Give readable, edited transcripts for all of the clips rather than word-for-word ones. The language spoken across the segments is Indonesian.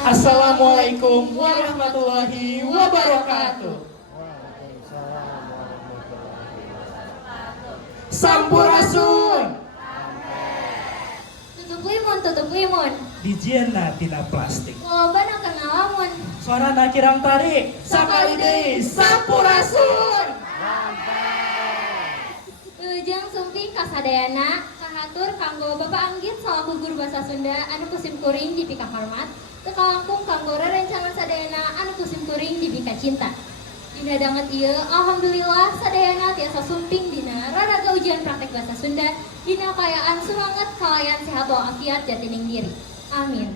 Assalamualaikum warahmatullahi wabarakatuh. Sampurasun. Tutup limun. Dijienna tina plastik. Loba na ngalamun. Suarana kirang tarik. Sakali deui sampurasun. Ujang sumping kasadayana kahatur kanggo Bapak Anggit salaku guru basa Sunda anu kusim kuring di pika hormat teu kalangkung kanggo rerencangan sadayana anu kusim kuring di pika cinta. Dina danget ieu alhamdulillah sadayana tiasa sumping dina raraga ujian praktek basa Sunda dina kayaan semangat kalayan sehat walafiat jatining diri. Amin.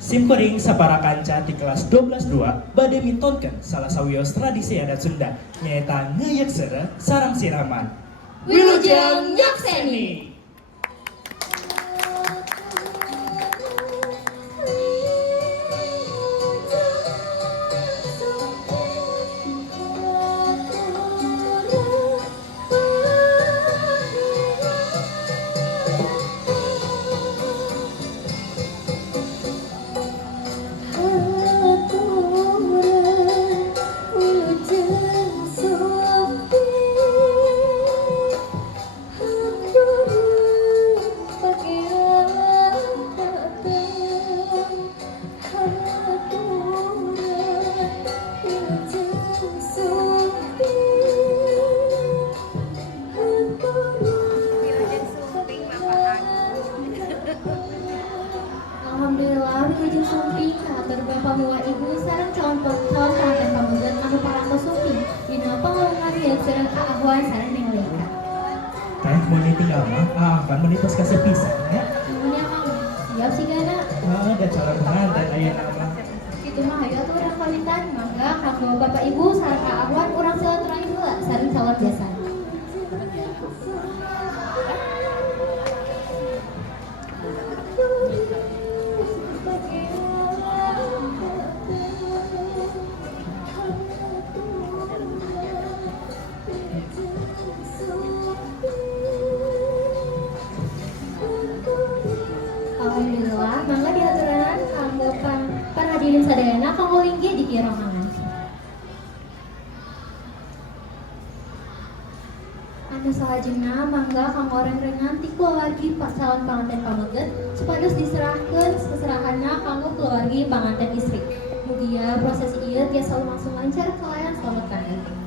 Simkuring sapara kanca di kelas 12-2 bade mintonkeun salah sawios tradisi adat Sunda nyaeta ngeuyeuk seureuh sareng siraman. Wilujeng nyakseni. Alhamdulillah, wilujeng sumping kahatur Bapak Muwa Ibu sareng calon pengantin pamuget anu parantos sumping dina pangalungan yang sareng Ahwan sareng Neng Leka. Teh mun tinggal mah kan mun tos kasih pisan ya. Nuhun ya Kang. Siap sigana. Ada calon pengantin ayeuna mah. Kitu mah hayu atuh urang kawitan mangga kanggo Bapak Ibu sareng Ahwan urang silaturahmi heula sareng calon besan. Alhamdulillah, mangga diaturan kanggo para hadirin sadayana kanggo linggi di kieu rohangan. Anu salajengna mangga kanggo reng-rengan ti keluargi calon panganten pameget supados diserahkeun seserahanna kanggo keluargi panganten istri. Mugia prosesi ieu tiasa langsung lancar kalayan selamat kandung.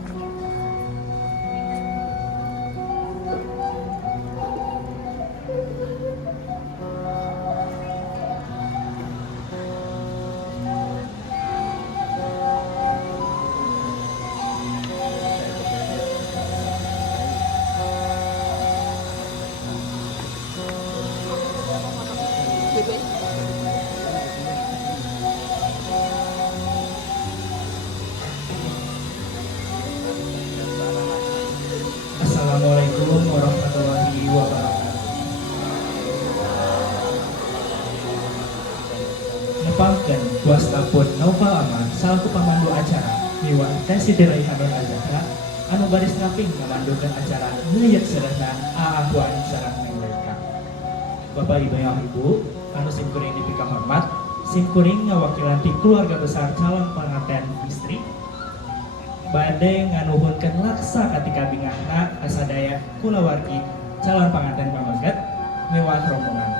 Assalamualaikum warahmatullahi wabarakatuh. Nepangkeun kuastapun Nova Aman salaku pamandu acara miwah Teh Siti Raihanun Azahra anu baris raping ngamandukeun acara ngeuyeuk seureuhna Ahwan sareng Neng Leka. Bapak Ibu yang Ibu anu simkuring dipika hormat, simkuring ngawakilan ti keluarga besar calon pengantin istri bade nganuhunkeun laksa katika bingahna kasadaya kulawargi calon panganten pameget miwah rombongan.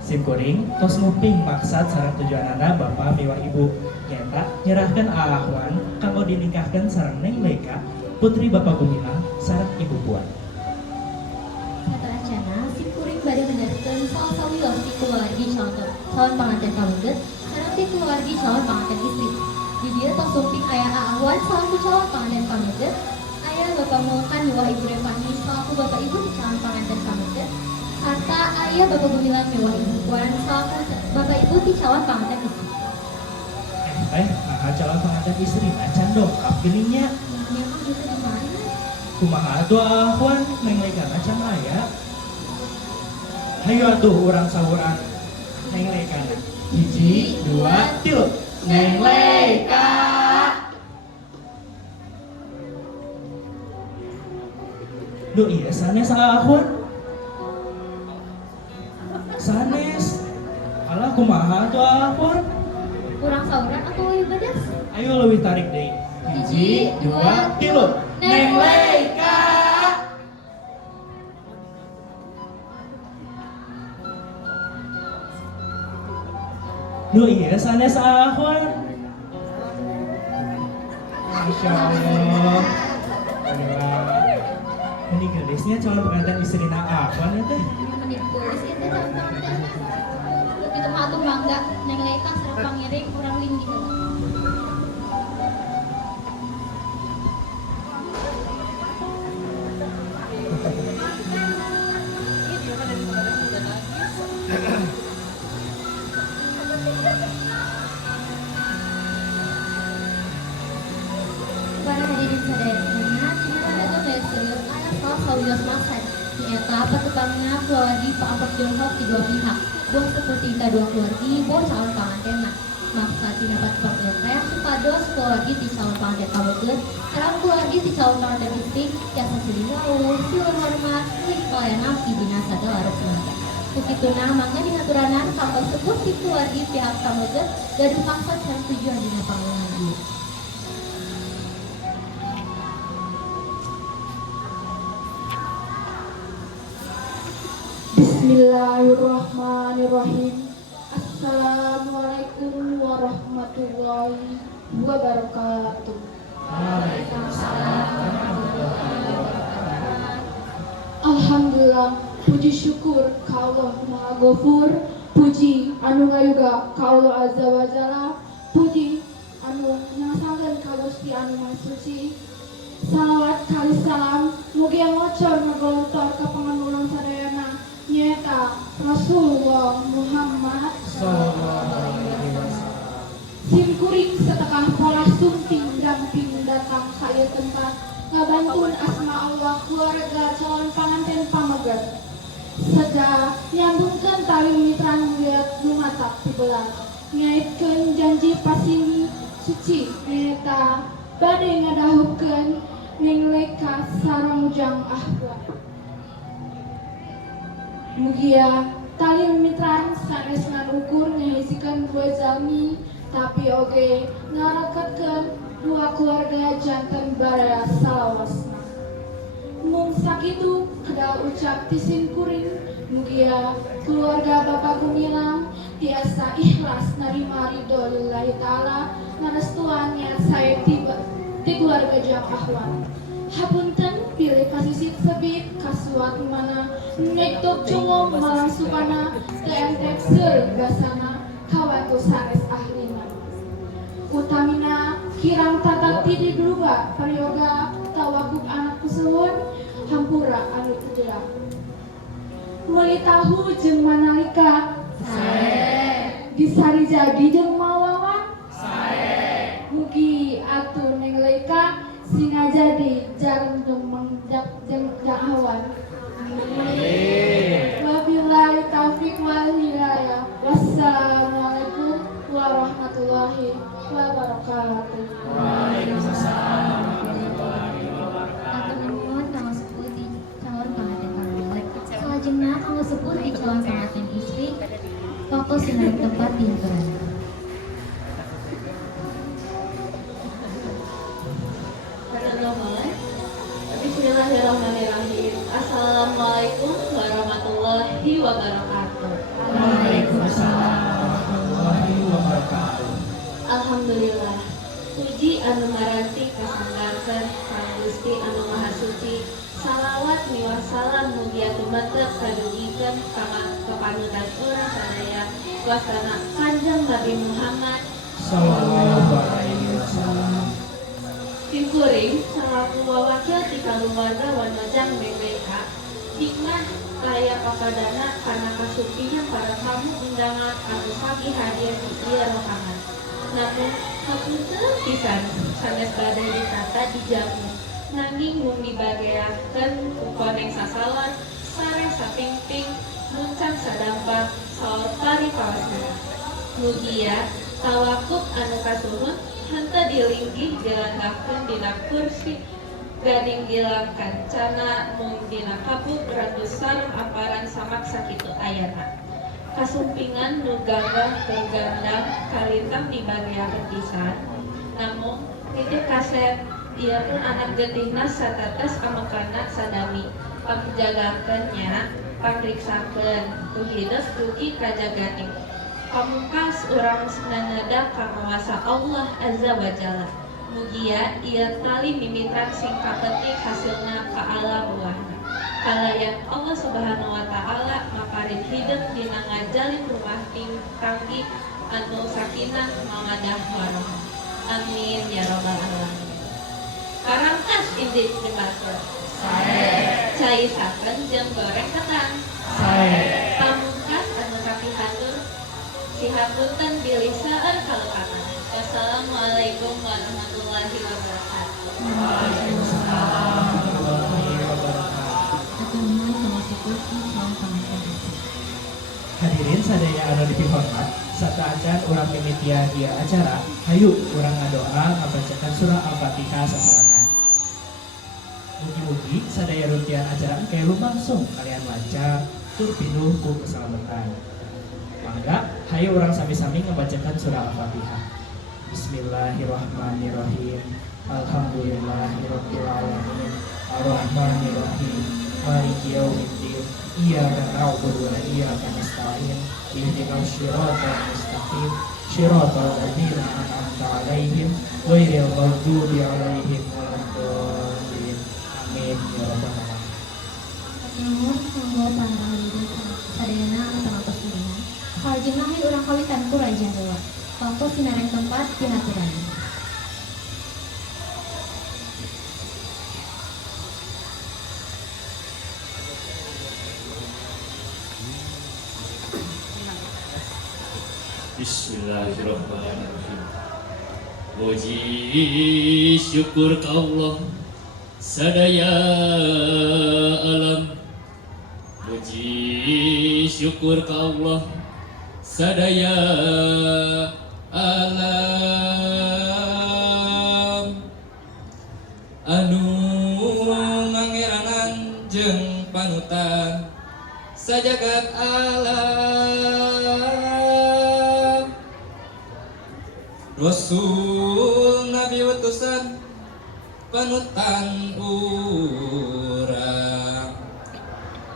Simkuring tos nguping maksad sareng tujuanana Bapak miwah Ibu nyaeta nyerahkeun Ahwan kanggo dinikahkeun sareng Neng Leka putri Bapak Gumilang sareng Ibu Puan. Sateracana simkuring bade menyerahkeun salah sawios ti kulawargi calon panganten pameget sareng ti kulawargi calon panganten istri. Di dieu tos sumping aya Ahwan salaku calon panganten pameget, aya Bapak Mulkan miwah Ibu Revani salaku Bapak Ibu ti calon panganten pameget, sarta aya Bapak Gumilang miwah Ibu Puan salaku Bapak Ibu ti calon panganten istri. Calon panganten istri acan dongkap geuning nya. Nya mah gitu di mana? Kumaha atuh Ahwan Neng Leka acan aya. Hayu atuh urang sahuran Neng Leka. 1 2 3 Neng Leka. Duh iya sanes Ahwan. Sanes. Alah kumaha tuh Ahwan? Kurang sauran atau lebih pedas? Ayo leuwih tarik deui. Hiji, dua, tilu. Neng Leika. Lu iya sanes Ahwan. Masya Allah. Ini gadisnya calon pengantin istrina Ahwan ya teh. Menit geus itu calon pengantin. Begitu mah atuh mangga Neng Leika sareng pangiring urang linggih heula. Para hadirin sadayana, tina rada beseur aya salah sawios masan. Nyaeta patepangna keluargi paampak jonghok di dua pihak. Buah seperti kadua keluargi, buah calon pangantenna. Maksa tina patepang teh supados keluargi ti calon panganten pameukeun, sareng keluargi ti calon panganten istri tiasa silih rawuh, silih hormat, silih pelayanan ti dina sagala rukuna. Bukituna mangga dihaturanan kanggo sepuh ti keluargi pihak pameukeun gaduh maksud sareng tujuan dina pangalengan ieu. Bismillahirrahmanirrahim. Assalamualaikum warahmatullahi wabarakatuh. Alhamdulillah, puji syukur ka Allah Maha Ghafur, puji anu ngayuga ka Allah Azza wa Jalla, puji anu nyasangan ka Gusti anu Maha Suci. Salawat kali salam mugi ngocor ngagolontor ka panganuran sadayana nyaeta Rasulullah Muhammad simkuring setekah pola sumping damping datang kaya tempat ngabantun asma Allah keluarga calon panganten pamegat seda nyambungkeun tali mitran liat lumatak tibelah ngaitkeun janji pasini suci nyaeta bade ngadahukeun Neng Leika sareng Ujang Ahwan. Mugia tali mitran sanes ngarukur ngahisikan dua jalmi tapi oge ngaraketkeun dua keluarga janten baraya salawasna. Mung sakitu kedah ucap tisim kuring mugia keluarga Bapak Gumilang tiasa ikhlas narima ridho lillahi ta'ala ngarestuan niat saya tiba di keluarga Jang Ahwan. Hapunten pilih pasisit sebit kasuat mana nektok cungong malang supana teentek seureuk basana kawantu sanes ahlina. Utamina kirang tatap tidi beruba parioga tawakuk anak kusuhun hampura anu teudeula. Meuli tahu jeung manalika sae. Disari jadi jeung mawawan sae. Mugi atuh Neng Leika singa jadi jarang jeung Ahwan. Wabillahi taufiq wal hidayah. Wassalamualaikum warahmatullahi wabarakatuh. Waalaikumsalam. Atur nuhun kanggo sepuh di calon panganten pamegat. Salajengna kanggo sepuh di calon panganten istri, waktu sinarek tempat di hiburan. Bismillahirrahmanirrahim. Assalamualaikum warahmatullahi wabarakatuh. Waalaikumsalam warahmatullahi wabarakatuh. Alhamdulillah. Puji anu maranti kasanggarkeun Sang Gusti anu Maha Suci. Salawat miwah salam mugia tumetep kadugikeun kapanutan urang sadaya wasana Kanjeng Nabi Muhammad Sallallahu alaihi wasallam. Tim kuring selaku wawakil ti kaluarga Wanojang Neng Leika hikmah kaya papadana karena kasupinya para tamu undangan anu sami hadir di ieu rohangan. Namun hapunten pisan sanes bade ditata dijamu nanging mung dibageakeun ku koneng sasalon sare sapingping muncang sadampak saur pari pawasna. Mugia tawakuf anu kasuhun henteu dilinggih dilanggahkeun dina kursi gading gilang kancana mung dina kapuk ratusan aparan samak sakitu ayana. kasumpingan nu gagah bergandang kalintang dibagiakeun pisan. Namun titih kaset ieu pun anak geutingna satetes amekana sadami pamjagakeunnya pamriksakeun tu hideus dugi ka jagani. Pamungkas urang sinaneda ka kuasa Allah Azza wa Jalla. Mugia ieu tali mimitra sing kapetik hasilna ka alam buahna. Kalayan Allah Subhanahu wa taala maparin hidup dina ngajalin rumah tanggi anu sakinah mawadah warahmah. Amin ya rabbal alamin. Karangkas indi dimatur. Sae. Cai saken jeung goreng ketan. Sae. Pamungkas anu kapihatur sihapunten bilih seueur kalukatan. Wassalamualaikum warahmatullahi wabarakatuh. Waalaikumsalam warahmatullahi wabarakatuh. Hadirin sadaya anu dipihormat, sataacan urang mimitian ieu acara, hayu urang ngadoa ngabacakan surah Al-Fatihah sasarangan. Mugi-mugi sadaya runtian acara engke lumangsung kalian lancar tur pinuh ku keselamatan. Mangga hayu urang sami-sami ngabacakan surah Al-Fatihah. Bismillahirrahmanirrahim. Alhamdulillahirabbil alamin. Arrahmanirrahim. Maliki yaumiddin. Iyyaka na'budu wa iyyaka nasta'in. Ihdinas shiratal mustaqim. Shiratal ladzina an'amta 'alaihim ghairil maghdubi 'alaihim waladdallin. Amin ya rabbal alamin. Nuhun kanggo para hadirin sadayana anu tantos kuringan. Kalajengna hayu urang kawitan ku raja dewa. Pangko sinareng tempat pinaturan. Bismillahirrahmanirrahim. Puji syukur ka Allah sadaya alam. Puji syukur ka Allah sadaya alam. Anu ngangeranan jeung panutan sajagat alam. Rasul Nabi utusan panutan urang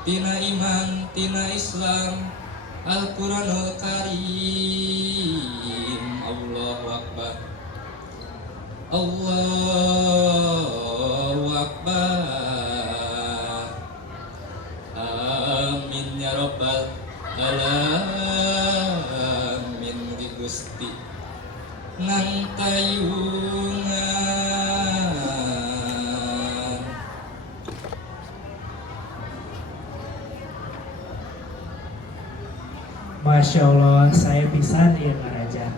tina iman tina Islam Al-Quranul Karim. Allahu Akbar. Allahu Akbar. Amin ya rabbal alamin. Mugi Gusti ngantayungan. Masya Allah, saya pisan ieu ngaraja.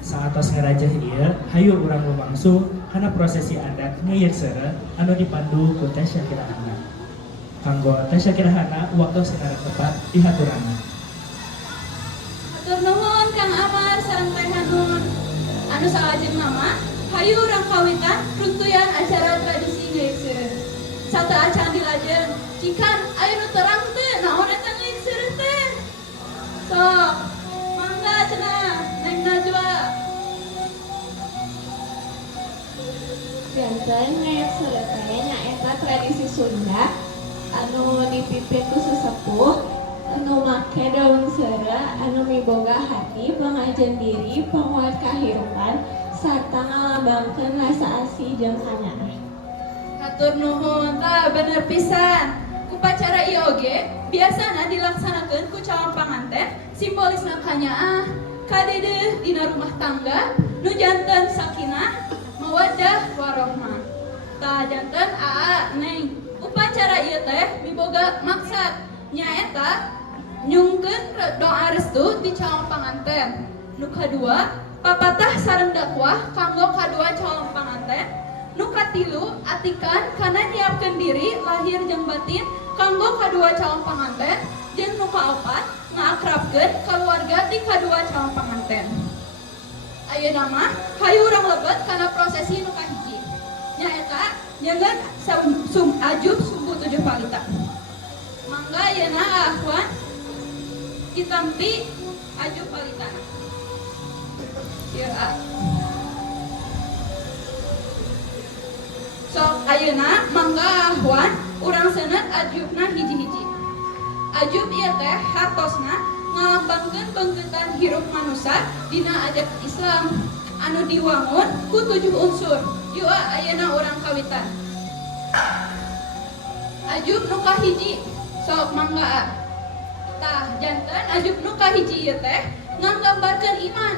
Saatos ngaraja ieu, hayu urang lumangsu kana prosesi adat ngeuyeut seureu anu dipandu ku Teh Syakirahana. Kanggo Teh Syakirahana waktu sinareng tepat dihaturanna. Hatur nuhun Kang Amar sareng Teh Hanun. Anu salajeng mama, hayu urang kawitan runtuyan acara tradisi ngeuyeuk seureun. Sata acan dilajeng, cikan aya nu terang teh naon eta ngeuyeuk seureun teh. Sok, mangga cenah Neng Najwa. Janten ngeuyeuk seureun teh nyaeta tradisi Sunda anu dipimpin ku sesepuh anu make daun seureu anu miboga hati pangajen diri panguat kahirupan sarta ngalambangkeun rasa asih jeung kanyaah. Hatur nuhun, tah bener pisan. Upacara ieu oge biasana dilaksanakeun ku calon panganten simbolisna kanyaah, kadedeuh dina rumah tangga nu janten sakinah, mawaddah warahmah. Tah janten aa Neng, upacara ieu teh miboga maksad nyaeta nyungkeun doa restu di calon panganten. Nu kadua, papatah sareng dakwah kanggo kadua calon panganten. Nu katilu, atikan kana nyiapkeun diri lahir jeung batin kanggo kadua calon panganten. Jeung nu kaopat, ngaakrabkeun keluarga di kadua calon panganten. Ayeuna mah hayu urang lebet kana prosesi nu kahiji. Nyaeta nyeungeun ajub sumbu 7 palita. Mangga ayeuna ahwan Kitampi aju palitana. Ieu A. Sok ayeuna mangga ahwan urang seuneut ajubna hiji-hiji. Ajub ieu teh hartosna ngalambangkeun beungkeutan hirup manusia dina adat Islam anu diwangun ku 7 unsur. Yuk ayeuna urang kawitan. Ajub nu kahiji sok mangga A. Tah janten ajub nu kahiji ieu teh nganggambarkeun iman.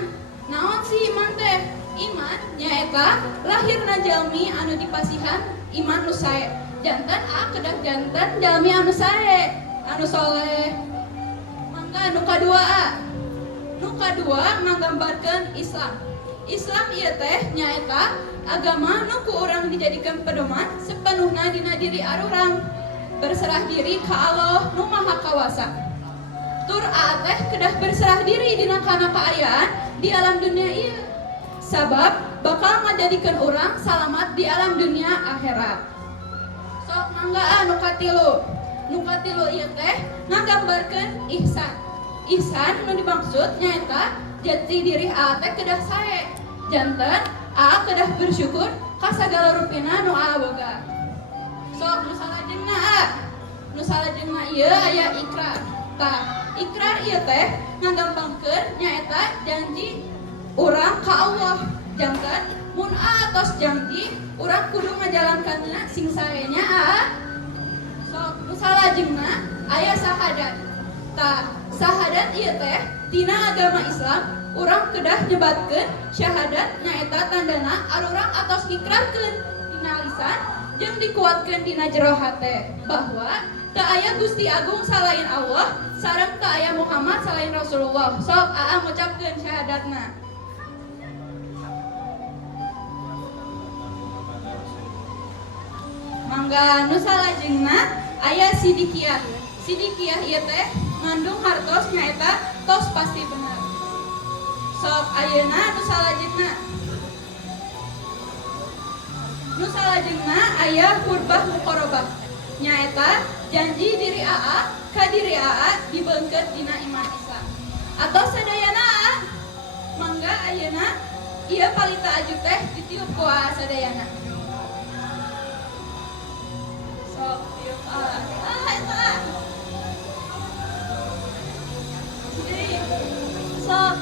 Naon sih iman teh? Iman nyaeta lahirna jalmi anu dipasihan iman nu sae. Janten A kedah janten jalmi anu sae, anu soleh. Mangga nu kadua A. Nu kadua nganggambarkeun Islam. Islam ieu teh nyaeta agama nu ku urang dijadikeun pedoman sepenuhna dina diri arurang. Berserah diri ka Allah nu Maha Kawasa. Tur A teh kedah berserah diri dina kana kaayaan di alam dunia ieu. Sabab bakal ngajadikeun urang salamat di alam dunia akhirat. Sok mangga A nu katilu. Nu katilu ieu teh nggambarkeun ihsan. Ihsan nu dimaksud nyaeta jati diri A teh kedah sae. Janten A kedah bersyukur ka sagala rupina nu A boga. Sok nu salajengna A. Nu salajengna ieu aya ikrar. Tah, ikrar ieu teh ngagampangkeun nyaeta janji urang ka Allah. Janten mun A tos janji urang kudu ngajalankeunna sing saenya A. Sok nu salajengna aya sahadat. Tah, sahadat ieu teh tina agama Islam urang kedah nyebatkeun syahadat nyaeta tandana arurang atos ngikrarkeun dina lisan jeung dikuatkeun dina jero hate bahwa teu aya Gusti Agung salain Allah sareng teu aya Muhammad salain Rasulullah. Sok aa ngucapkeun syahadatna. Mangga nu salajengna aya sidikiyah. Sidikiyah ieu teh ngandung hartos nyaeta tos pasti bener. Sok ayeuna nu salajengna. Nu salajengna aya qurbah muqarabah. Nyaeta janji diri AA ka diri AA dibeungkeut dina iman Islam. Atau sadayana AA. Mangga ayeuna ieu palita ajub teh ditiup ku AA sadayana. Sok tiup AA. Eta. Sok.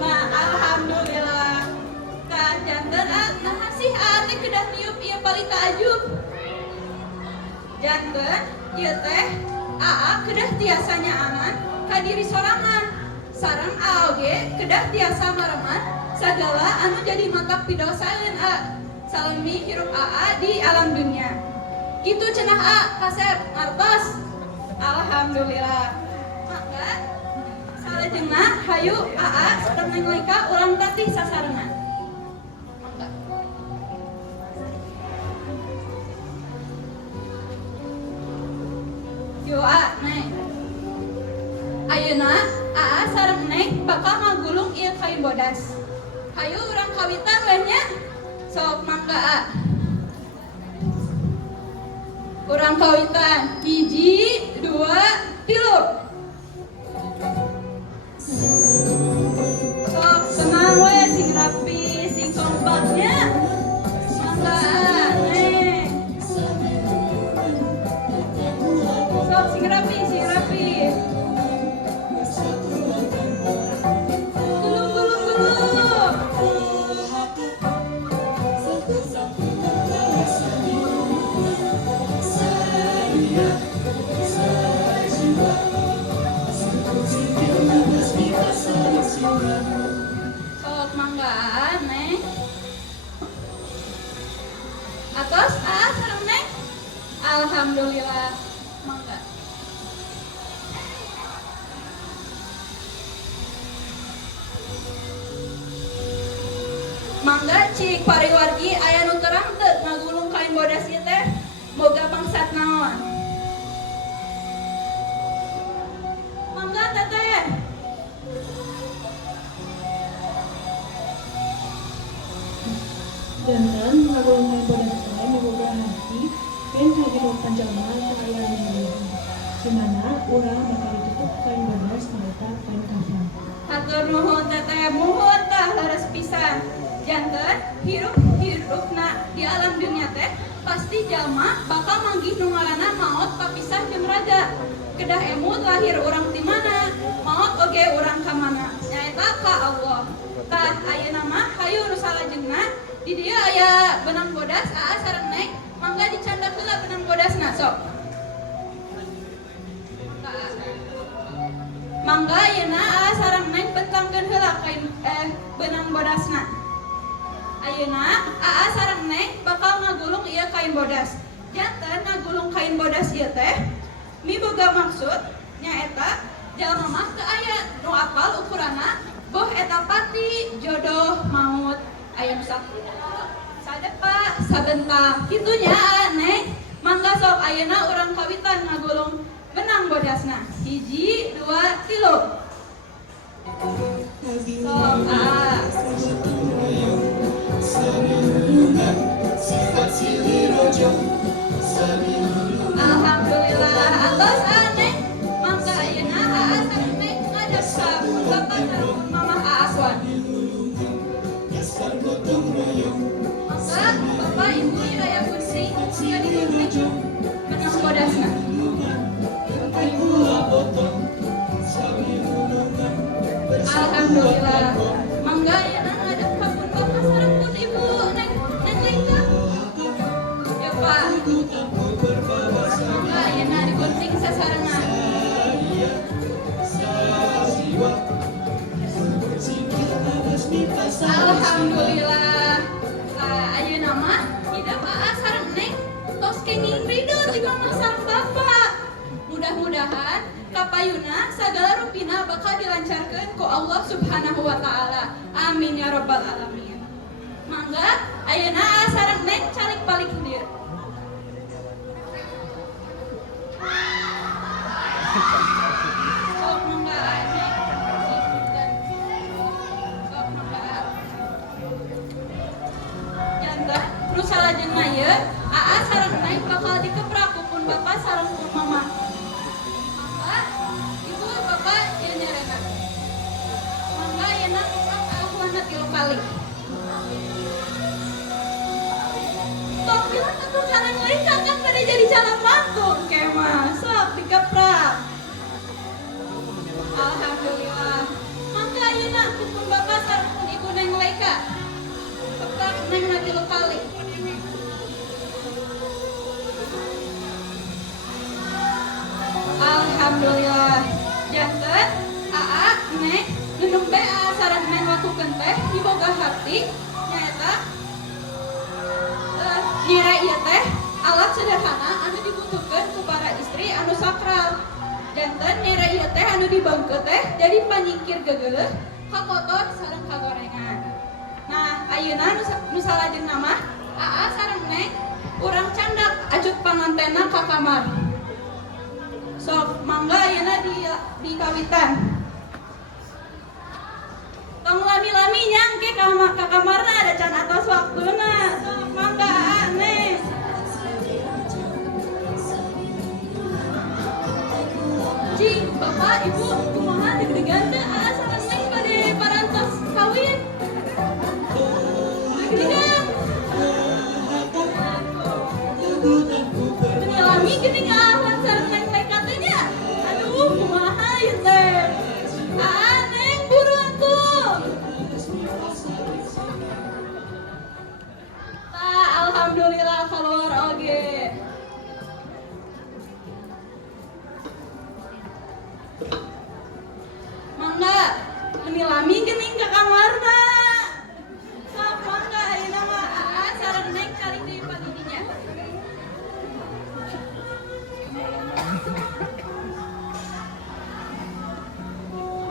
Nah, alhamdulillah. Tah janten nah sih ate kedah niup ieu palita ajub. Janten ieu teh AA kedah tiasa nyaanan ka diri sorangan. Sareng AA oge kedah tiasa mareman sagala anu jadi mata pidosaeun A. Salami hirup AA di alam dunia. Kitu cenah A kasep ngartos. Alhamdulillah. Maka salajengna hayu AA sareng nengleika urang tatih sasarengan. Mangga. Yo A, neng. Ayeuna AA sareng neng bakal ngagulung ieu kain bodas. Hayu urang kawitan we nya. Sok mangga A. Urang kawitan 1, 2, 3. Sok senang we sing rapi sing sompaknya. Mangga neng. Sok sing rapi sing rapi. Gulung gulung gulung. Sok mangga neng. Atos sareng neng. Alhamdulillah. Mangga. Mangga cik pariwargi aya nu terang teu ngagulung kain bodas ieu teh boga bangsat naon. Mangga teteh. Janten ngagulung kain bodas teh miboga hati yen kahirupan jalma teu aya nu Dimana urang bakal ditutup kain bodas mereka kain kafan. Hatur nuhun teteh, muhun tah leres pisan. Janten hirup-hirupna di alam dunia teh pasti jalma bakal manggih nu ngaranna maot papisah jeung raga. Kedah emut lahir urang ti mana, maot oge urang ka mana. Nyaeta ka Allah. Tah ayeuna mah hayu nu salajengna di dieu aya benang bodas aa sareng Neng, mangga dicandak heula benang bodasna sok. Mangga ayeuna aa sareng Neng bentangkeun heula kain benang bodasna. Ayeuna aa sareng Neng bakal ngagulung ieu kain bodas. Janten ngagulung kain bodas ieu teh miboga maksud nyaeta jalma mah teu aya nu apal ukuranna boh eta pati jodoh maut aya nu sadepa sabentang kitunya Neng. Mangga sok ayeuna urang kawitan ngagulung benang bodasna 1 2 3 sok Alhamdulillah atos Neng. Mangga ayeuna aa sareng Neng ngadep ka bapak sareng mama Aaswan. Mangga bapak ibu raya kuncing sia digunting benang bodasna. Alhamdulillah. Mangga ayeuna ngadep ka pun bapak sareng pun ibu Neng Lingka. Ya Pak. Mangga ayeuna digunting sasarengan. Alhamdulillah. Ayeuna mah hidup aa sareng Neng tos kenging ridho ti mama sareng bapak. Mudah-mudahan kapayuna sagala rupina bakal dilancarkeun ku Allah Subhanahu wa taala. Amin ya rabbal alamin. Mangga ayeuna aa sareng Neng calik balik dieu. Sok mangga Neng. Sok mangga. Janten nu salajengna ieu aa sareng Neng bakal dikeprak ku pun bapak sareng pun mama. Mangga ibu bapak ieu nyarana. Mangga ayeuna keprak ahuana 3 kali. Tong bilang atuh karang lain kakak pada jadi calon mantu kemah sok dikeprak. Alhamdulillah. Mangga ayeuna ku pun bapak sareng pun ibu Neng Leika. Keprak Neng na 3 kali. Alhamdulillah. Janten aa Neng nundung be aa sareng Neng lakukeun teh diboga harti nyaeta nyere ieu teh alat sederhana anu dibutuhkeun ku para istri anu sakral. Janten nyere ieu teh anu dibeungkeut teh jadi panyingkir gegeuleuh kakotor sareng kagorengan. Nah, ayeuna nu salajengna mah aa sareng Neng urang candak ajuk pangantenna ka kamar. Sok mangga ayeuna di kawitan. Tong lami-lami nyangke ka kamarna ada can atos waktuna. Sok mangga Neng. Cing, bapak, ibu, kumaha deg-degan teh aa sareng Neng bade parantos kawin. Deg-degan. Lami geuning awan sareng Neng Leika teh nya. Aduh, kumaha ieu teh. Neng buruan tuh. Alhamdulillah keluar oge. Mangga menilami geuning ka kamarna. Sok mangga ayeuna mah aa sareng Neng cari deui padidinya.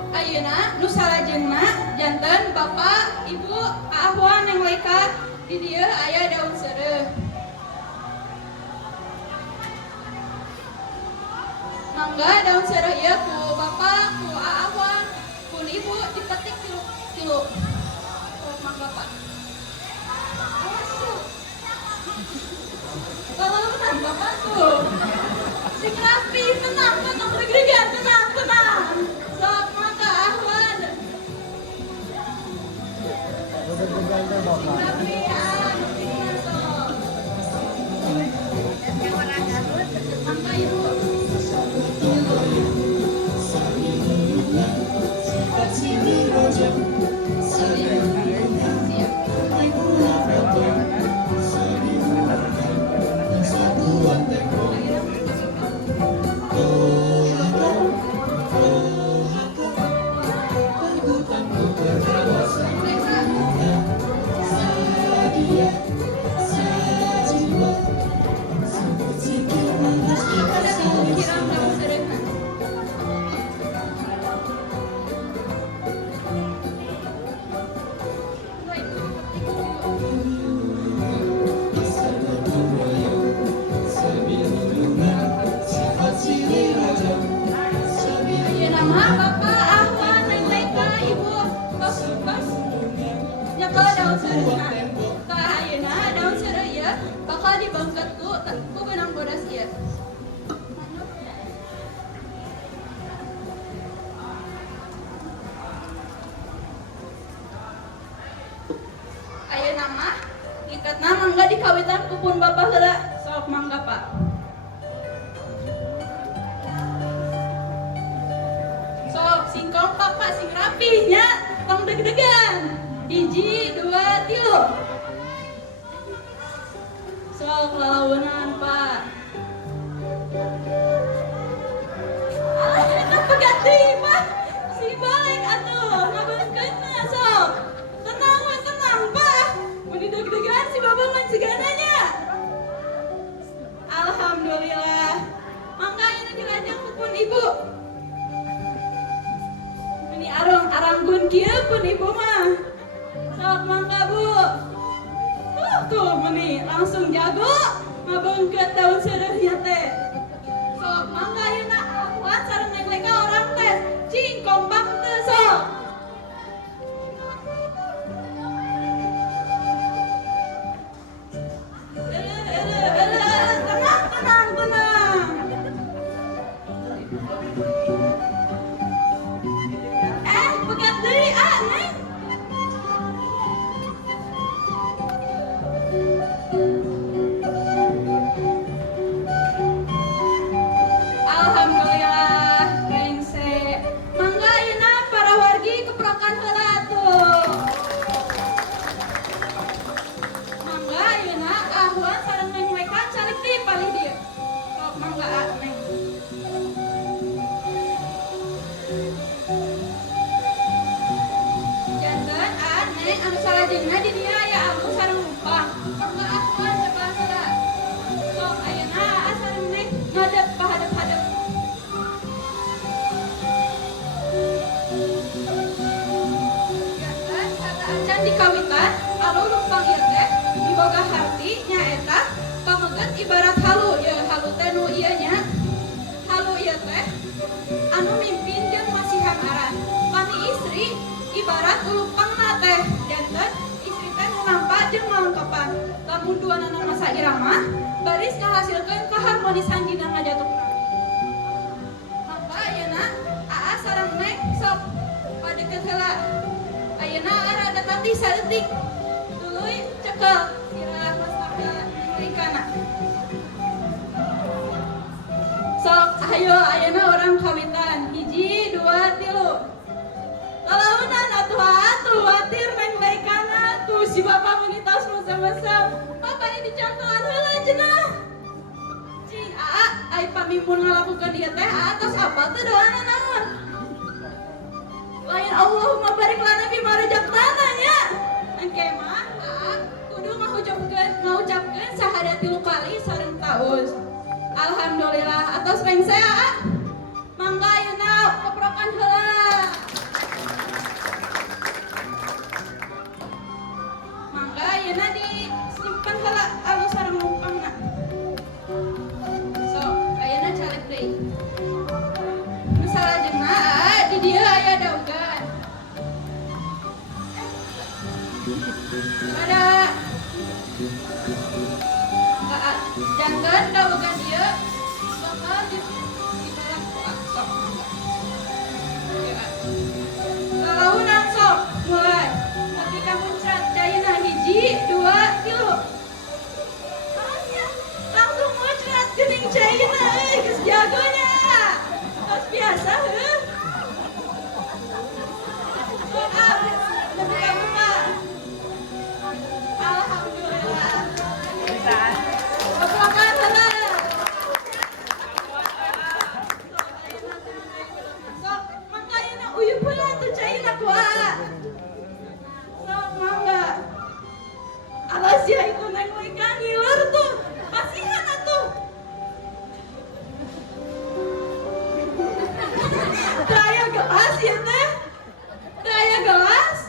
Ayeuna nu salajengna janten bapak ibu Ahwan Neng Leika di dieu aya daun seureuh. Mangga daun seureuh ieu ku bapak ku Ahwan kun ibu dipetik tilu. Mangga Pak. Awas tuh. Kalau bapak tuh. Sing rapi tenang mama, bapak, ahwan, neng leka, ibu, bos, nyakal daun seureuh. Tah ayeuna daun seureuh ieu bakal dibangket ku benang bodas ieu. Ayeuna mah ngikatna mangga dikawitan ku pun bapak heula. Sok mangga, Pak. Sok singkong Pak, sing rapihnya, tong deg-degan. 1, 2, 3. Sok lalaunan, Pak. Eta pegat deui, Pak. Si balik atuh, ngabeuskeunna sok. Tenang we, tenang, Pak. Mun deg-degan si Bapak mah cigananya. Alhamdulillah. Mangga ini dilajeng ku pun Ibu. Ini aranggun kieu pun Ibu mah. Sok mangga, Bu. Tuh meni langsung jago ngabeungkeut daun seureuhnya teh. Sok mangga ayeuna ahwan sareng neng leka orang teh. Cing kompak teu sok. Tenang. Pegat deui Neng. Alhamdulillah, rengse. Mangga ayeuna para wargi keprokan heula atuh. Mangga ayeuna ahwan sareng neng leka calik di palih dieu. Sok mangga Neng. Janten Neng anu salajengna di dieu aya alus sareng numpang. Mangga ahwan sebelah heula. Sok ayeuna sareng Neng ngadep pahadep-hadep. Janten sarta acan dikawitan anu numpang ieu teh miboga harti nyaeta pameget ibarat halu. Ye halu teh nu ieu nya. Halu ieu teh anu mimpin jeung masihan aran. Pami istri ibarat ulupangna teh. Janten istri teh nu nampa jeung malengkepan. Lamun duanana masa irama baris ngahasilkeun keharmonisan dina ngajatuh. Mangga ayeuna aa sareng Neng sok padeukeut heula. Ayeuna rada tatih saeutik. Tuluy cekel sirah mastaka neng lekana. Sok ayo ayeuna urang kawitan. 1, 2, 3. Lalaunan atuh watir neng lekana tuh si Bapak meuni tos mesem-mesem. Bapak ini dicantoan heula cenah. Cing aa ai pamimpun ngalakukeun ieu teh aa tos apal teh doana naon? Lain Allahumma barik lana bima razaqtana nya. Engke mah aa kudu ngucapkeun sahadatil kali sareng taus. Alhamdulillah atos rengse aa. Mangga ayeuna keprokan heula. Mangga ayeuna disimpen heula alus sareng numpangna. Sok ayeuna caleg deui. Nu salajengna di dieu aya daugan. Ada jangan daugan dieu bakal dibalah sok. Lalaunan sok mulai. Ketika muncrat caina 1, 2, 3. Langsung muncrat geuning caina geus jagonya. Tos biasa heuh. Sok buka. Alhamdulillah. Keprokan heula. Sok mangga ayeuna uyup heula tuh caina ku aa. Sok mangga. Alas ya itu neng leka ngiler tuh. Pasihan atuh. Daya gelas ya teh. Daya gelas.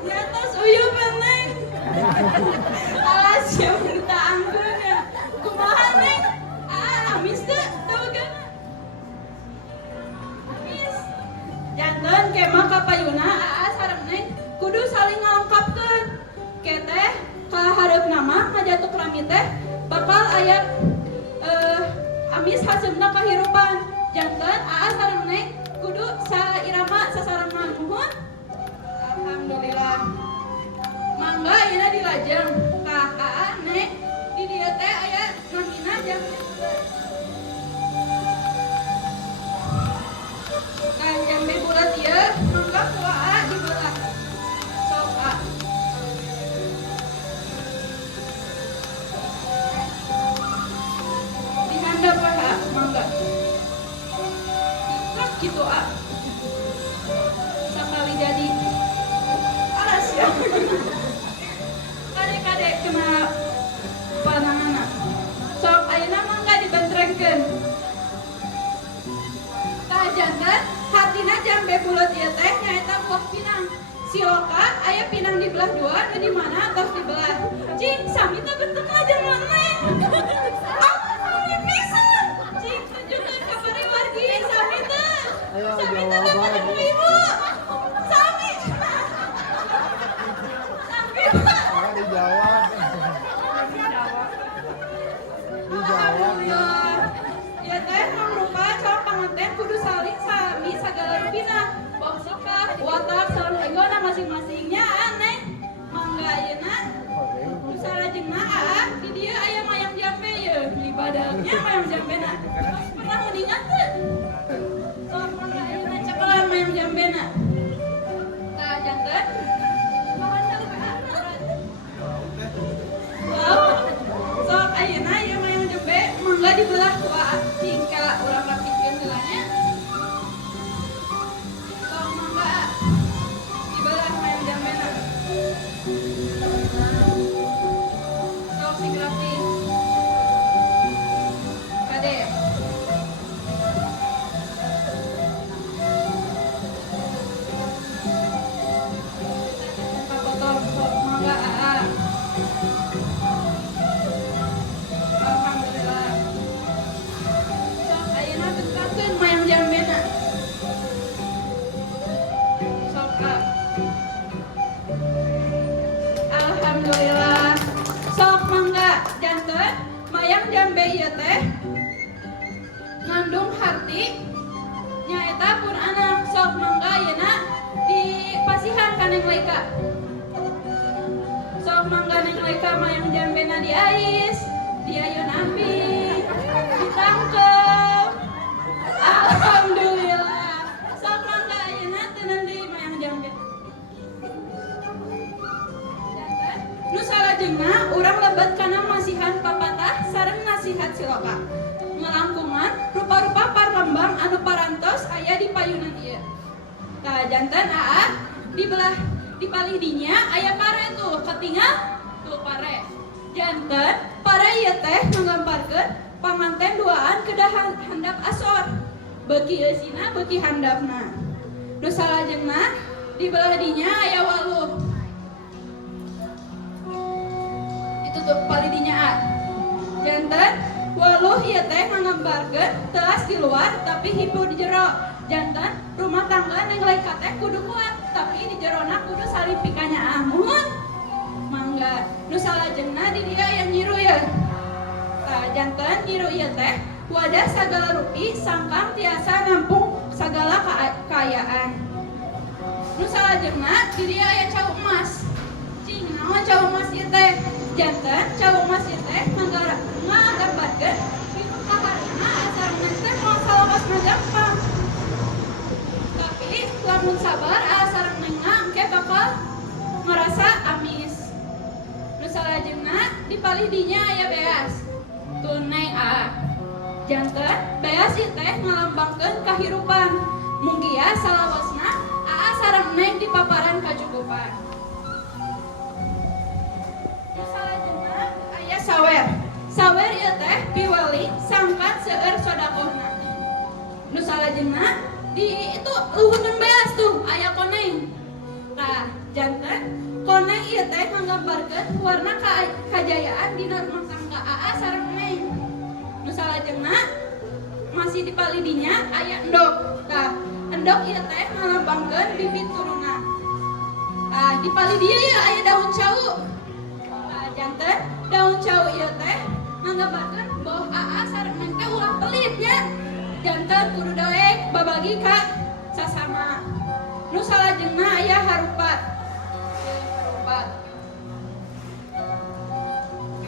Di atas uyup neng. Alas ya minta ampun ya. Kumaha neng? Amis teh daugan. Janten kemah kapayuna aa sareng neng kudu saling ngalengkapkeun. Keteh ka hareupna mah ngajatuk rami teh bakal aya amis haseumna kahirupan. Janten aa sareng neng kudu sairama sasarengan. Nuhun. Alhamdulillah. Mangga ayeuna dilajeng. Tah aa neng di dieu teh aya namina jam. Tah jambe bulat ieu mangga ku aa dibelah. Sok aa. Dihandap aa mangga. Truk gitu aa. Sakali jadi alas ya. Kadek-kadek kena pananganna. Sok ayeuna mangga dibentrengkeun. Tah janten hartina jambe bulat ieu teh nyaeta buah pinang. Siloka aya pinang dibelah dua nu di mana tos dibelah. Cing sami teh bentuk lajang maneh. Sami pisan. Cing tunjukkeun ka pariwargi sami teh. Sami teh bentuk ibu. Sami. Sami. Alhamdulillah. Ya teh mangrupa calon panganten kudu saling sami sagala rupina. Bong sokak, watak, sareng egona masing-masingnya aneh. Mangga ayeuna nu salajengna aa di dieu aya mayang jambe yeuh di badagnya mayang jambena. Pernah mendingan teu? Sok mangga ayeuna cekelan mayang jambena. Tah janten mohon salibaan. Sok ayeuna ieu mayang jambe mangga dibelah ku aa cingka urang rapikeun heulanya. Sok mangga dibelah mayang jambena. Sok sing rapi. Kade. Kapotong sok mangga aa. Alhamdulillah. Sok ayeuna bentrakeun mayang jambena. Sok aa. Alhamdulillah. Sok mangga janten mayang jambe ieu teh ngandung harti nyaeta pun anak. Sok mangga ayeuna dipasihan ka Neng Leika. Sok mangga Neng Leika mayang jambena diais, diayun api, ditangkep. Alhamdulillah. Sok mangga ayeuna teu neundi mayang jambe. Nu salajengna urang lebet kana masihan papatah sareng nasihat siloka. Ngelangkungan rupa-rupa parlembang anu parantos aya di payunan ieu. Tah janten aa dibelah dipalih dinya aya pare tuh ketinggal tuh pare. Janten pare ieu teh nggambarkeun panganten duaan kedah handap asor. Beuki eusina beuki handapna. Nu salajengna dibelah dinya aya waluh. Itu tuh palidinya a. Janten waluh ieu teh nggambarkeun teas di luar tapi hipu di jero. Janten rumah tangga Neng Leika teh kudu kuat tapi di jerona kudu saling pikanya amun. Mangga nu salajengna di dia aya nyiru ye. Tah janten nyiru ieu teh wadah sagala rupi sangkang tiasa nampung sagala kaayaan. Nu salajengna di dia aya cau emas. Cing naon cau emas ieu teh? Janten cau emas ieu teh nggambarkeun itu kaharna asarna teh moal salawasna gampang. Tapi lamun sabar asarna engke bakal ngerasa amis. Nu salajengna dipalih dinya aya beas. Tunai a. Janten beas ieu teh ngalambangkeun kahirupan. Mungkia salawasna aa sareng neng di paparan kacukupan. Nu salajengna aya sawer. Sawer ieu teh piwali sangkan seueur sodakohna. Nu salajengna di itu luhurkeun beas tuh aya koneng. Tah janten koneng ieu teh nggambarkeun warna kajayaan dina rumah tangga aa sareng neng. Nu salajengna masih dipalidinya aya endog. Tah Handok ieu teh ngalambangkeun bibit turunan. Di pali dia ya aya daun cau. Janten daun cau ieu teh nganggambarkeun bahwa AA sareng neng teh ulah pelitnya. Janten kudu doek babagi ka sasama. Nu salajengna aya harupat.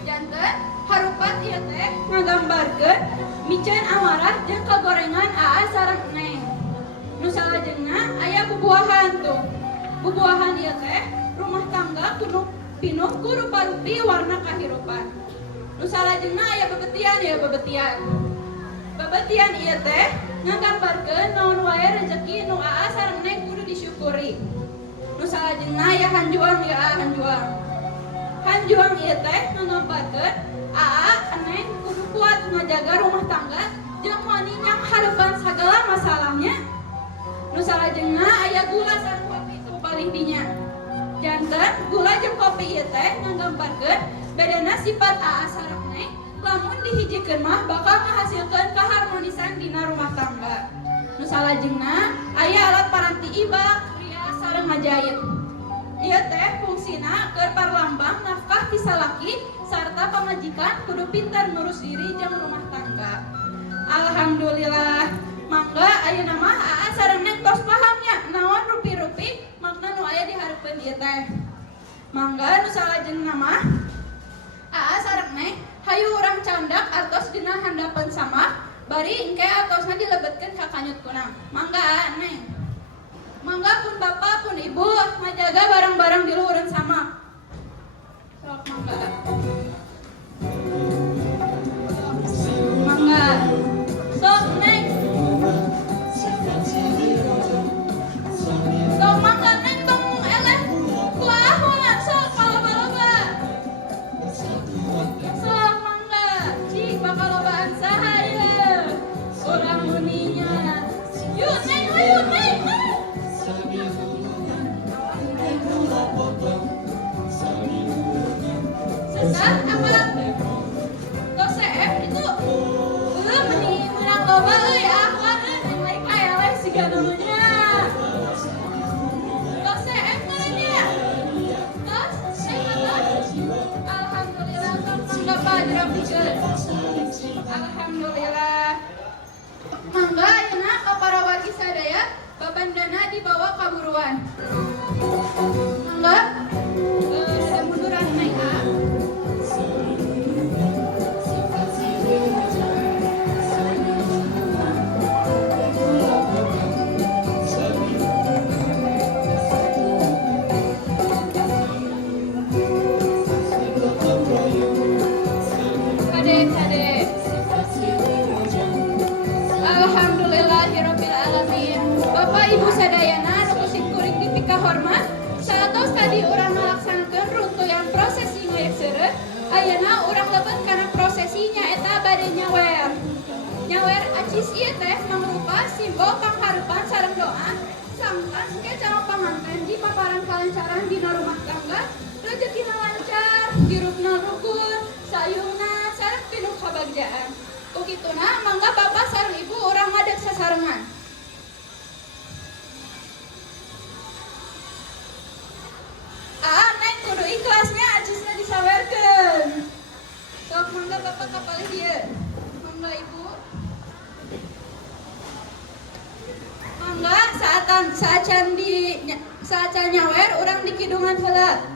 Janten harupat ieu teh ngagambarkeun micen amarah jeung kagorengan AA sareng neng. Nu salajengna aya bubuahan tuh. Bubuahan ieu teh rumah tangga kudu pinuh ku rupa-rupi warna kahirupan. Nu salajengna aya bebetian ya bebetian. Bebetian ieu teh nggambarkeun naon wae rezeki nu AA sareng neng kudu disyukuri. Nu salajengna aya hanjuang ya hanjuang. Hanjuang ieu teh nggambarkeun AA neng kudu kuat ngajaga rumah tangga jeung wani nyang hareupan sagala masalahnya. Nu salajengna aya gula sareng kopi tu paling dinya. Janten gula jeung kopi ieu teh nggambarkeun bedana sifat AA sareng neng lamun dihijikeun mah bakal ngahasilkeun kaharmonisan dina rumah tangga. Nu salajengna aya alat paranti iba, rias sareng ngajait. Ieu teh fungsina keur parlambang nafkah ti salaki sarta pamajikan kudu pintar ngurus diri jeung rumah tangga. Alhamdulillah, mangga ayeuna mah AA sareng neng tos paham nya naon rupi-rupi makna nu aya di hareupeun ieu teh. Mangga nu salajengna mah AA sareng neng hayu urang candak atos dina handapeun samah bari engke atosna dilebetkeun ka kanyut kunang. Mangga neng. Mangga pun bapak pun ibu ngajaga barang-barang di luhureun sama. Sok mangga. Mangga. Sok neng. Sok mangga neng tong eleh kuah sok paloba-loba. Sok mangga. Cik bakal lobaan saha ieu? Urang muninya. Yuk neng, ayo neng. Sesat apa? Tos CF itu ulah meni menang loba euy akhlak neng lain kaya lain siga namanya. Tos CF mananya? Tos tos. Alhamdulillah tos mangga pajrap dikeun. Alhamdulillah. Mangga ayeuna ka para wargi sadaya babandana dibawa ka buruan. Mangga ada munduran naik A. Kadek. Alhamdulillahirabbil alamin. Bapak Ibu sadayana nu kusik kuring dipika hormat, saetos tadi urang ngalaksanakeun runtuyan prosesi ngoyek seureut, ayeuna urang lebet kana prosesinya eta bade nyawer. Nyawer acis ieu teh mangrupa simbol pangharupan sareng doa sangkan ke calon panganten di paparan kalancaran dina rumah tangga, rezekina lancar, hirupna rukun, sayungna sareng pinuh kabagjaan. Ukituna mangga bapak sareng ibu urang ngadeg sasarengan. Neng kudu ikhlasnya acisna disawerkeun. Sok mangga bapak kapalih dieu. Mangga ibu. Mangga saacan nyawer urang di kidungan heula.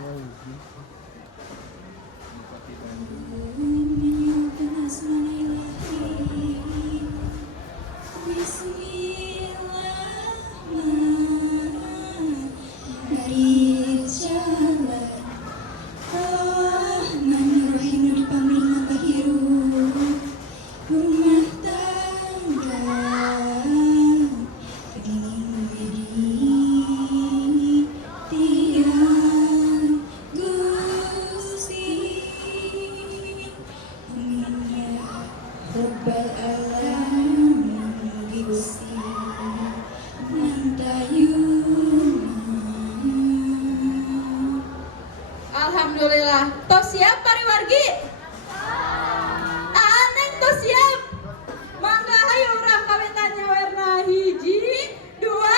Alhamdulillah. Tos siap pariwargi? Neng tos siap. Mangga hayu urang kawitan nyawerna 1, 2,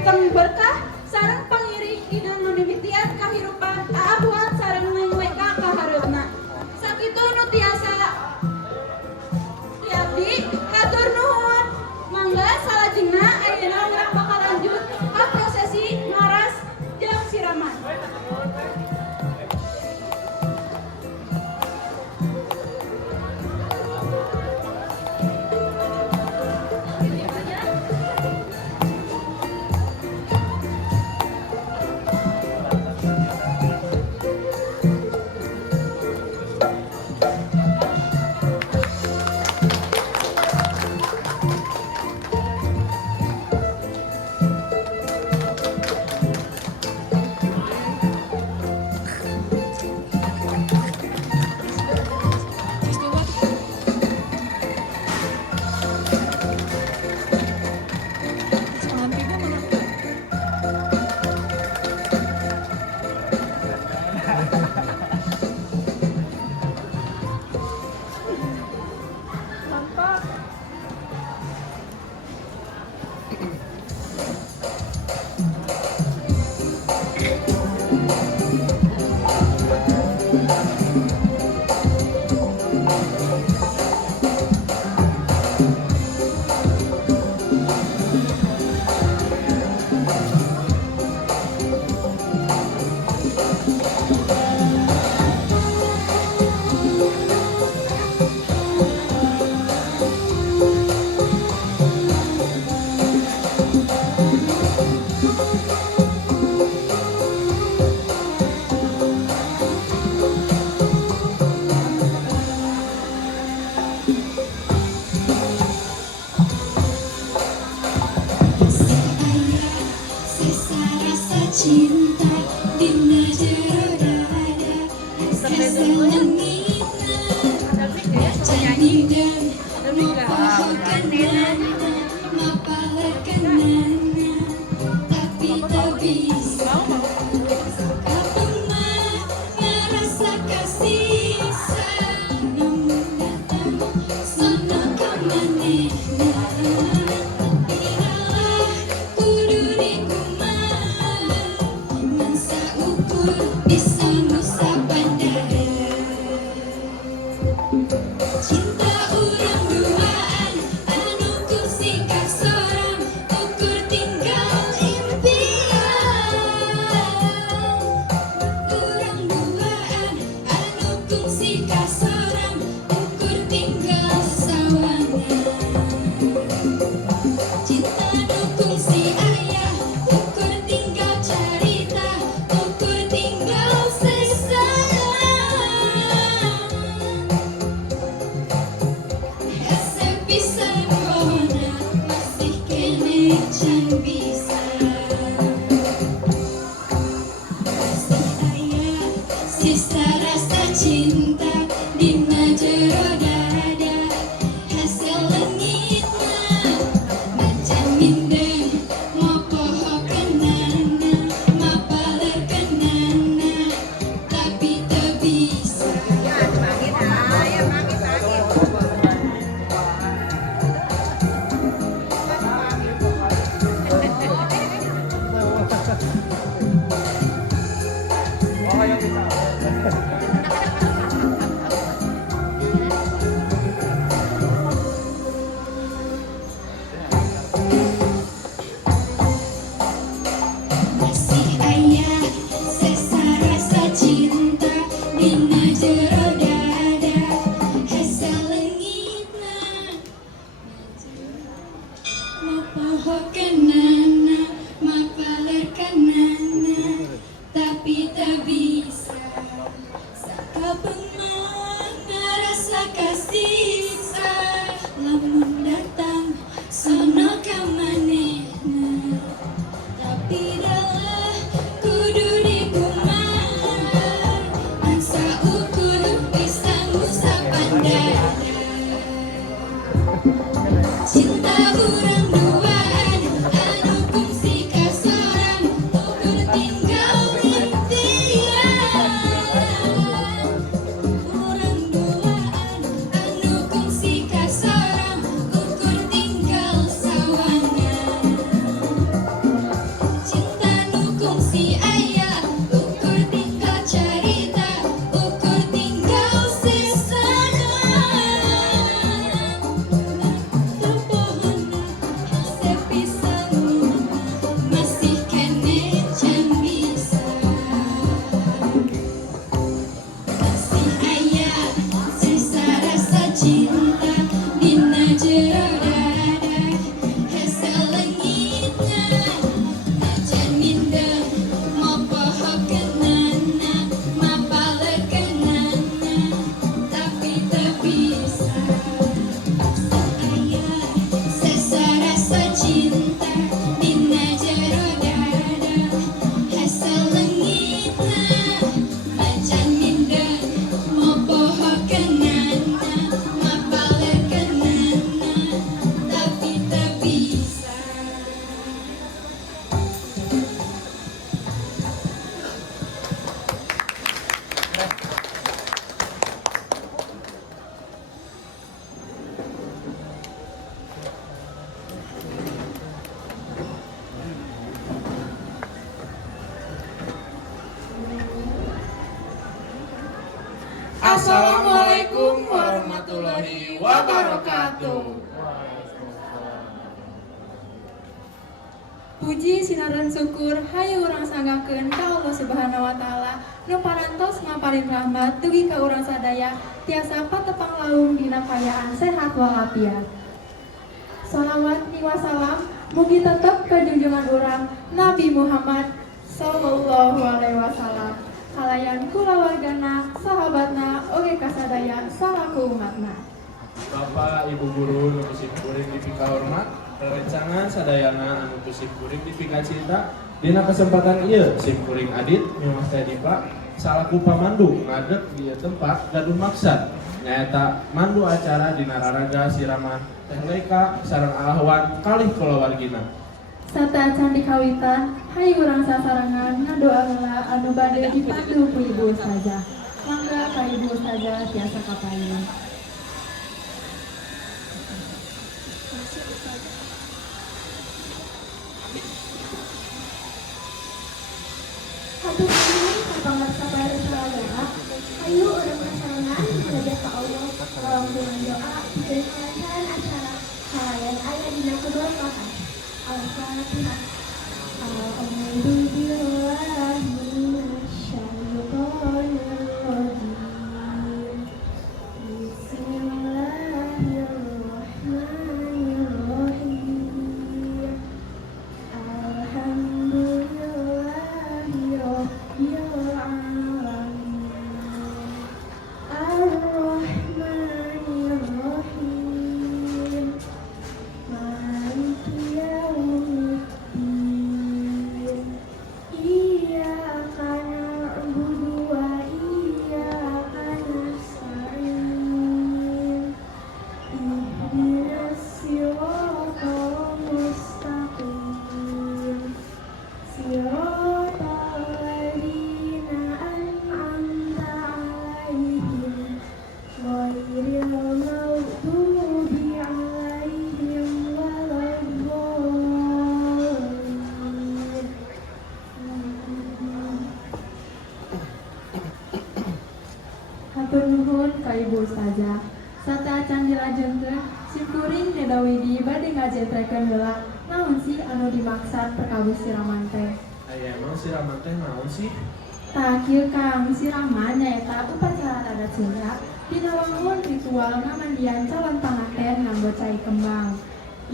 tentang berkah sareng pangiring dina mimitian kahirupan aahuan sareng nengweka kahareupna. Sakitu nu tiasa tiabdi hatur nuhun. Mangga salajengna ayeuna urang bakal lanjut ka prosesi ngaras jeung siraman. Cinta dina jero dada asa langitna jadidang mapahokanana mapalekanana tapi tak bisa kapan mah ngerasa kasih namun datang sono kamanehna iralah kudu dikumaha mangsa ukur bisa nusa pandai cinta urang duaan anu kusik sorang ukur tinggal impian urang duaan anu kusik sorang ukur tinggal sawangan cinta nu kungsi ayah ukur tinggal carita ukur tinggal sesayang asa pisan pohona masih kene can bisa masih aya sisa rasa cinta dina jero dada hasil leungitna macan mindeng mapohokeunana mapalekeunana tapi teu bisa masih aya sisa rasa cinta dina jero dada asa leungitna mapohokeunana mapalekeunana tapi teu bisa sakabeung mah ngarasa kasisa lamun datang sono ka manehna tapi dalah kudu dikumaha mangsa ukur bisa nusa pandai cinta urang duaan anu kungsi sorang ukur tinggal impian urang duaan anu kungsi sorang ukur tinggal sawangan wabarakatuh. Puji sinaran syukur hayu urang sanggakeun ka Allah Subhanahu wa taala nu parantos ngaparing rahmat dugi ka urang sadaya tiasa patepang laung dina kayaan sehat walafiat. Salawat ni wasalam mugi tetep ka junjungan urang Nabi Muhammad sallallahu alaihi wasallam. Kalayan kulawargana, sahabatna, oge kasadaya salaku umatna. Bapak Ibu guru nu kusip kuring dipika hormat, rerencangan sadayana anu kusip kuring dipika cinta. Dina kesempatan ieu sim kuring adit miwas teh dipa salaku pamandu ngadeg di tempat gaduh maksad nyaeta mandu acara dina raraga siraman Teh Leika sareng ahwan kalih kulawargina. Serta candi kawitan, hai urang sasarangan ngadoa heula anu bade dipandu ku ibu saja. Mangga ka ibu saja tiasa kapayon. Hatur nuhun ka pangarsa bare sadaya. Ayo urang pasangan ngajak ka Allah tolong dengan doa dan kelancaran acara kalayan aya dina kedua pakan. Al-Fatihah. A'udzubillahi minasyaitonir rajim. Bismillahirrahmanirrahim. Alhamdulillahi rabbil alamin. Ar-Rahmanir-Rahim. Maliki yaumiddin. Iyyaka na'budu wa iyyaka nasta'in. Ihdinas siratal mustaqim. Siratal ladzina an'amta 'alaihim ghairil maghdubi 'alaihim waladdallin. Hatur nuhun ka ibu saja. Sata can dilajengkeun simkuring nedawidi bade ngajentrekeun heula naon sih anu dimaksad perkawis siraman teh. Aya emang siraman teh naon sih? Tah kieu Kang, siraman nyaeta upacara adat Sunda dina wangun ritual ngamandian calon panganten nganggo cai kembang.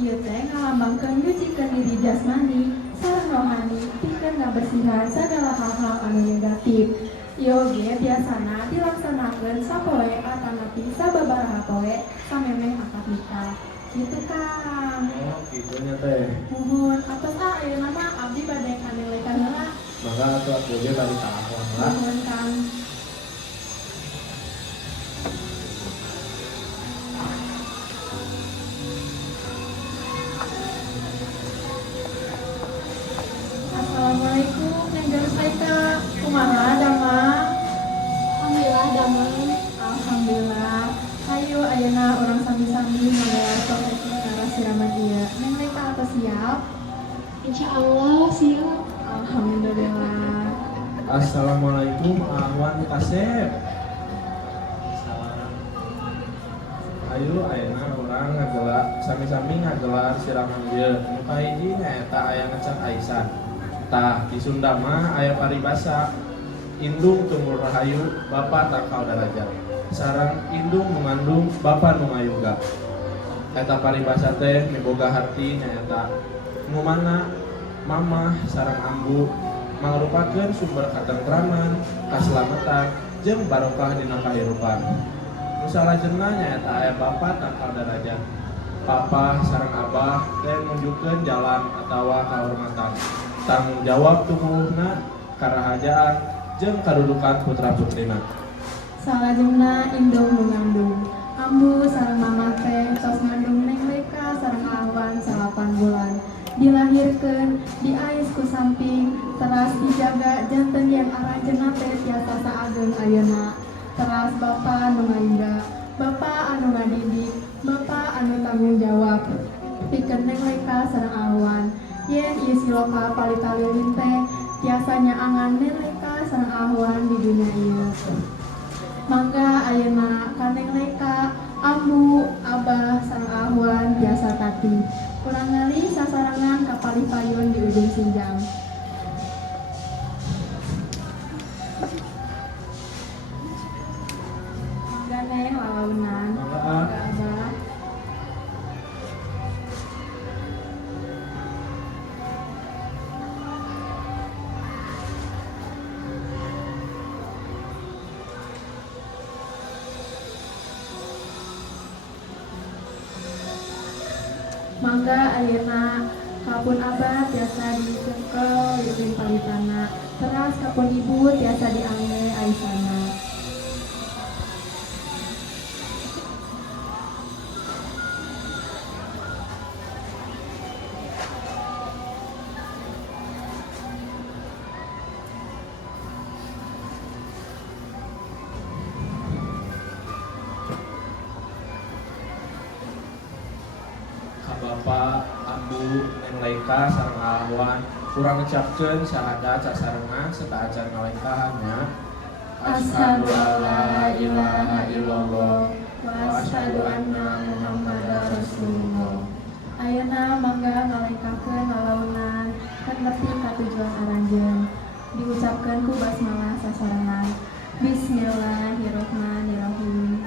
Ieu teh ngalambangkeun nyucikeun diri jasmani sareng rohani pikeun ngabersihan sagala hal-hal anu negatif. Ieu ge biasana dilaksanakeun sapoe atanapi sababaraha poe samemeh akad nikah. Kitu Kang. Oh, kitu nya teh. Nuhun, atos ayeuna mah abdi bade kanelekan heula. Mangga atuh aku ge bari ka ahwan lah. Nuhun Kang. Assalamualaikum, Neng Garus Laika. Kumaha damang? Alhamdulillah damang. Alhamdulillah. Hayu ayeuna urang sami-sami menggelar prosesi ngaras siraman ieu. Neng Laika atos siap? Insyaallah siap. Alhamdulillah. Assalamualaikum ahwan kasep. Ayo ayeuna urang ngagelar sami-sami ngagelar siraman ieu. Nu kahiji nyaeta aya ngecat aisan. Tah di Sunda mah aya paribasa indung tumur rahayu bapa takal darajat sareng indung mengandung bapa nu ngayuga. Eta paribasa teh miboga harti nyaeta nu mana mamah sareng ambu mangrupakeun sumber katentraman, kaselamatan jeung barokah dina kahirupan. Nu salajengna nyaeta aya bapa takal darajat. Papa sareng abah teh nunjukkeun jalan atawa kahormatan. Tanggung jawab tubuhna, karahajaan, jeung kadudukan putra-putrina. Salajengna indung mengandung. Ambu sareng mama teh tos ngandung Neng Leika sareng ahwan 8 bulan. Dilahirkeun, diais ku samping, teras dijaga janten yang aranjeunna teh tiasa saageng ayeuna. Teras bapa anu ngayuga, bapa anu ngadidik, bapa anu tanggung jawab. Pikeun Neng Leika sareng ahwan. Yen ieu siloka palitalieurin teh tiasanya angan Neng Leika sareng ahwan di dunia ieu. Mangga ayeuna ka Neng Leika, ambu, hati. Kurang ngali sasarangan kapali payun di ujung sinjang. Mangga neng lalaunan. Mangga. Mangga abah. Mangga ayeuna kapun abah tiasa dicengkel di palitana. Teras kapun ibu tiasa diangge aisana. Bapak, Ambu, Neng Leika, sareng Ahwan, kurang ngucapkeun syahadat sasarengan serta acan ngalengkahannya. Asyhadu alla ilaha illallah wa asyhadu anna Muhammadar Rasulullah. Ayeuna mangga ngalengkakeun lalaunan kan nepi ka tujuan aranjeun. Diucapkeun ku basmalah sasarengan. Bismillahirrahmanirrahim.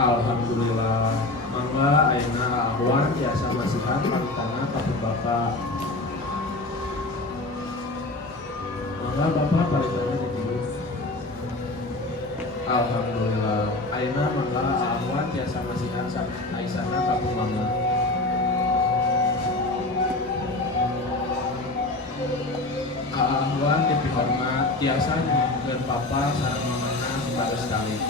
Alhamdulillah. Mangga ayeuna Ahwan tiasa masihan palitana kapun Bapak. Mangga Bapak palitana ditulis. Alhamdulillah. Ayeuna mangga Ahwan tiasa masihan aisana kapun Mangga. Ahwan dipihormat tiasa nyuwunkeun Papa sareng mamana sabagus kali.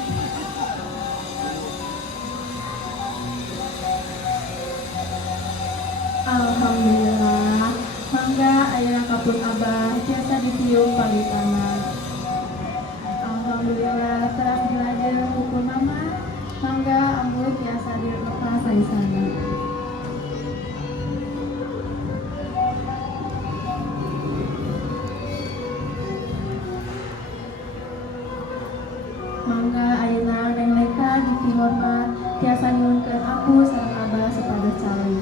Alhamdulillah. Mangga ayeuna kapun abah tiasa ditiup palitana. Alhamdulillah teras dilajeng hukum mama. Mangga ambu tiasa dilepas aisana. Mangga ayeuna Neng Leika dipihormat tiasa nyuwunkeun aku sareng abah supados cali.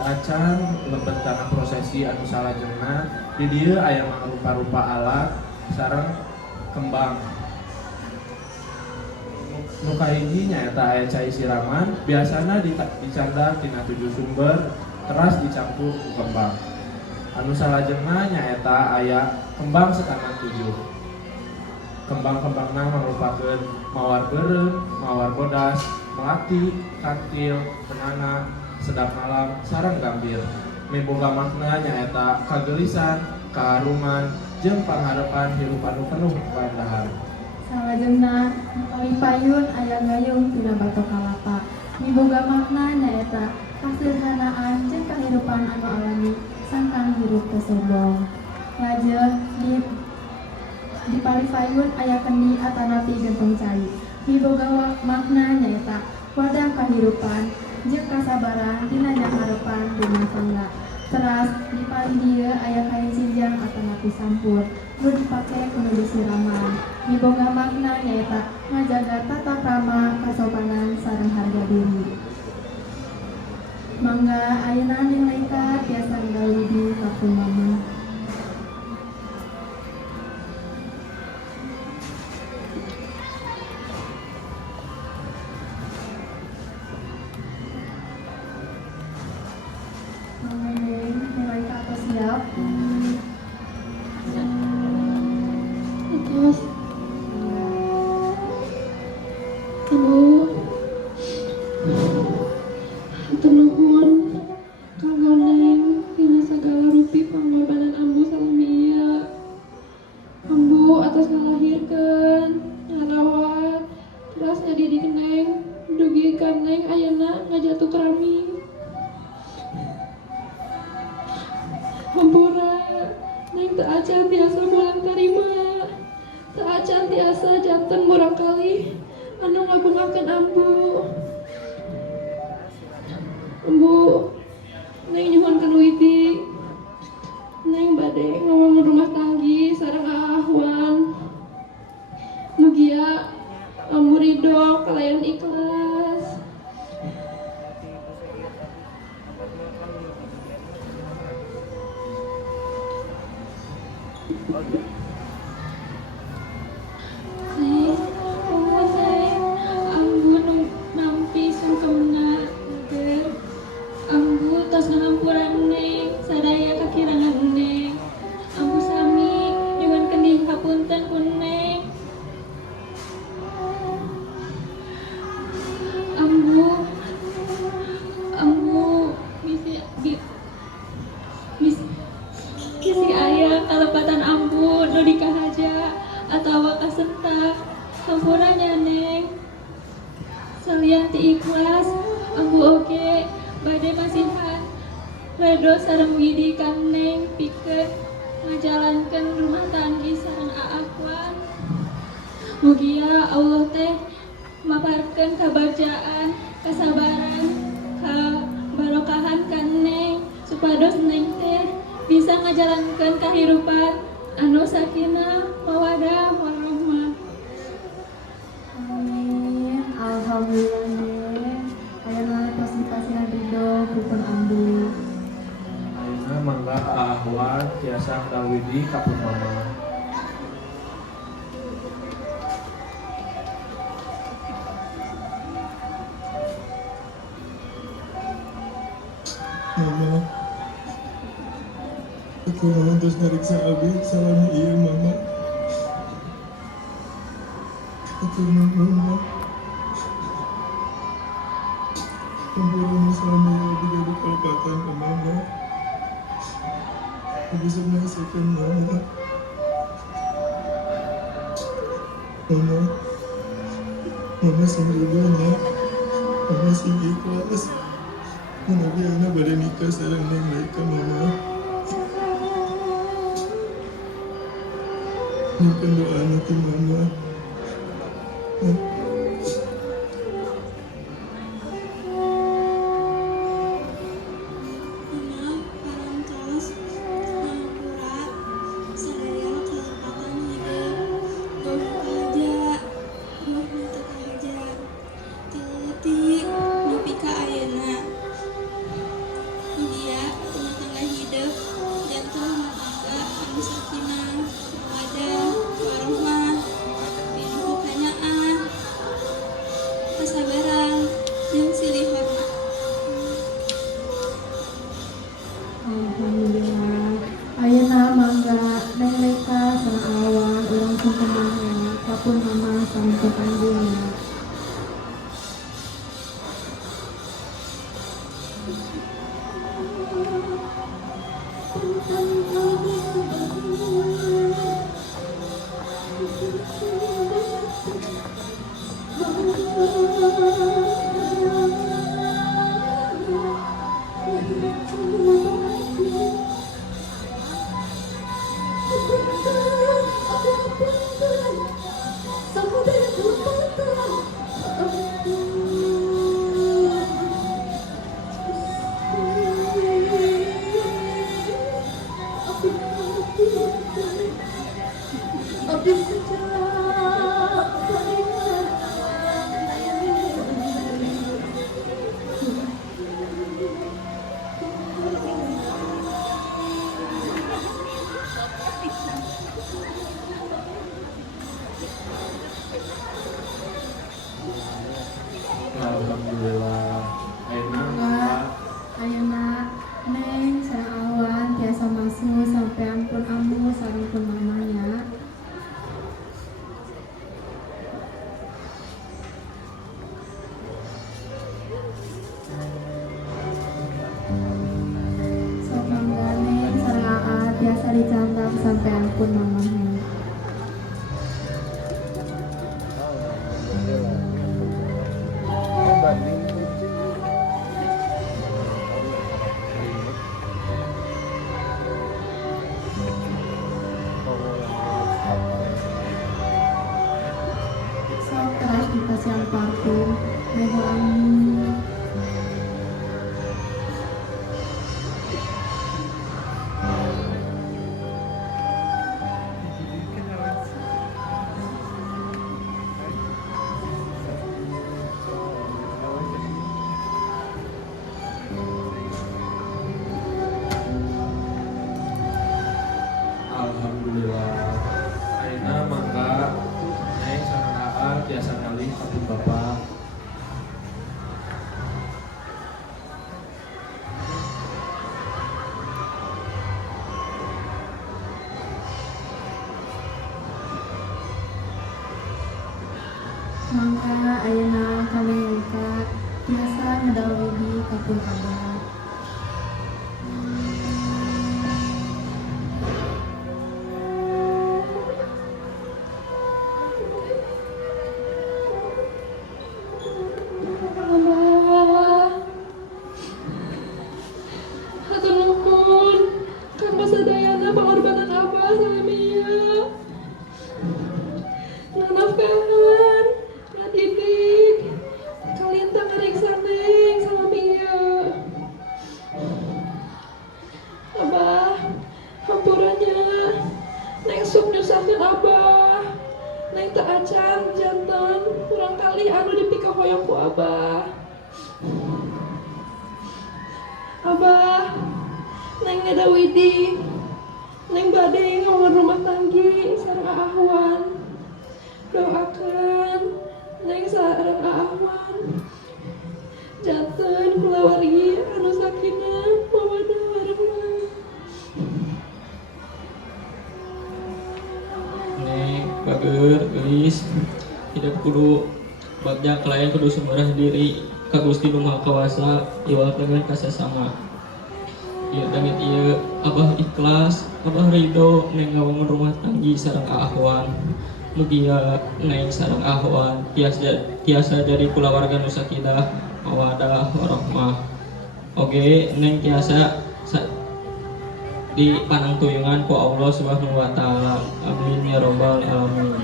Acan lebet karena prosesi anu salajengna di dieu aya rupa-rupa alat sareng kembang. Nu kahiji nyaeta aya cai siraman, biasana dicandak tina 7 sumber, teras dicampur ku kembang. Anu salajengna nyaeta aya kembang sekanan 7. Kembang-kembangna merupakeun mawar beureum, mawar bodas, melati, kantil, penana, sedap malam, sareng gambir. Miboga makna nyaeta kagelisan, kaharuman, jeung pangharepan hirup anu penuh kaendahan. Salajengna kali payun aya gayung tina batok kalapa. Miboga makna nyaeta kasederhanaan jeung kahirupan anu alami sangkang hirup teu sombong. Lajeng di palipayun aya kendi atanapi gentong cai. Miboga makna nyaeta wadah kahirupan jeung kasabaran tina harapan rumah tangga. Teras di pali dieu aya kain sinjang atanapi sampur nu dipake kudu siraman. Miboga makna nyaeta ngajaga tata krama, kasopanan, sareng harga diri. Mangga ayeuna nilaikan tiasa ngawidi kakung mama. Mangga neng nilaikan atau siap? Terus Aduh, hatur nuhun kanggo Neng dina sagala rupi pangorbanan ambu salami ieu. Ambu atas ngalahirkeun, ngarawat, teras ngadidik Neng, dugikan Neng ayeuna ngajatuh rami. Hampura Neng teu acan tiasa bulan karima, teu acan tiasa janten murang kali anu ngabungakeun ambu. Ambu, Neng nyuhunkeun widi. Neng bade ngomong rumah tanggi sareng ahwan. Mugia ambu ridho kalayan ikhlas. Neng, Neng, ambu nu nampi sungkemna Ger. Ambu tos ngahampuran Neng, sadaya kakirangan Neng. Ambu sami nyuhunkeun dihapunten ku Neng. Ambu kisi aya kalepatan ambu nu dikahaja atawa kasentak hampurannya Neng. Salian ti ikhlas ambu oge bade masihan redo sareng widi kang Neng pikeun ngajalankeun rumah tanggi sareng aakwan. Mugia Allah teh maparkeun kabagjaan, kasabaran, kabarokahan ka Neng supados Neng teh bisa ngajalankeun kahirupan anu sakinah, mawadah, warahmah. Amin. Alhamdulillah Neng. Ayeuna tos dipasihan ridho pupun ambu. Ayeuna mangga ahwan tiasa ngawidi kapun mama. Mama, aku mau terus ngariksa abi salahnya iya mama. Aku mau Hampura selama iya abi jadi kelepatan ke mama. Aku bisa merasakan mama. Mama sendirinya, mama sing ikhlas. Nabi anak pada nikah sareng Neng mereka mama. Nyimpen doa nanti mama. Mama, parantos, ngapura, sadaya kelepatan hidup, doh kahaja, doh minta kahaja, teletik, nepi ka ayeuna. Mugia rumah tangga hidup, jantung rumah tangga anu sakinah, mawadah, warahmah, pinuh kekayaan, kesabaran, jeung silih hormat. Alhamdulillah. Ayeuna mangga Neng Reka sareng awan urang sungkemana kapun mama sareng kepanjungna. Abdi sejalan Alhamdulillah. Ayeuna mangga Ayeuna Neng sareng awan tiasa masuk sampai ampun ambu sareng pun mamanya. Sok mangga Neng sareng aa tiasa dicantap sampai ampun mamanya. Sok terus dipasang parfum mega wangi. Alhamdulillah. Ayeuna mangga Neng sareng aa tiasa ngalih ka pun bapa. Mangka ayeuna kami lengka tiasa ngadawi di kapul kabar. Abah, hatur nuhun kanggo sadayana pengorbanan Abah salamiya. Nganafkahan, ngadidik, kalintang ngariksa Neng salamiya. Abah, hampurannya Neng sok nyusahkeun Abah. Neng teu acan janten kurang kali anu dipika hoyong ku Abah. Abah, Neng ngadawidi, Neng bade ngawangun rumah tanggi sareng Ahwan. Doakan Neng sareng Ahwan janten kulawargi anu sakinah mawaddah warahmah. Neng, bager, gelis, hidup kudu bagja kelayan kudu sumberah diri ka Gusti Nu Maha Kawasa iwal dengan kasasama. Ieu dangit ieu Abah ikhlas, Abah ridho Neng ngawangun rumah tanggi sareng Ahwan. Mugia Neng sareng Ahwan tiasa jadi kulawarga nu sakinah mawaddah warahmah. Oge Neng tiasa di panangtuyungan ku Allah Subhanahu wa taala. Amin ya rabbal alamin.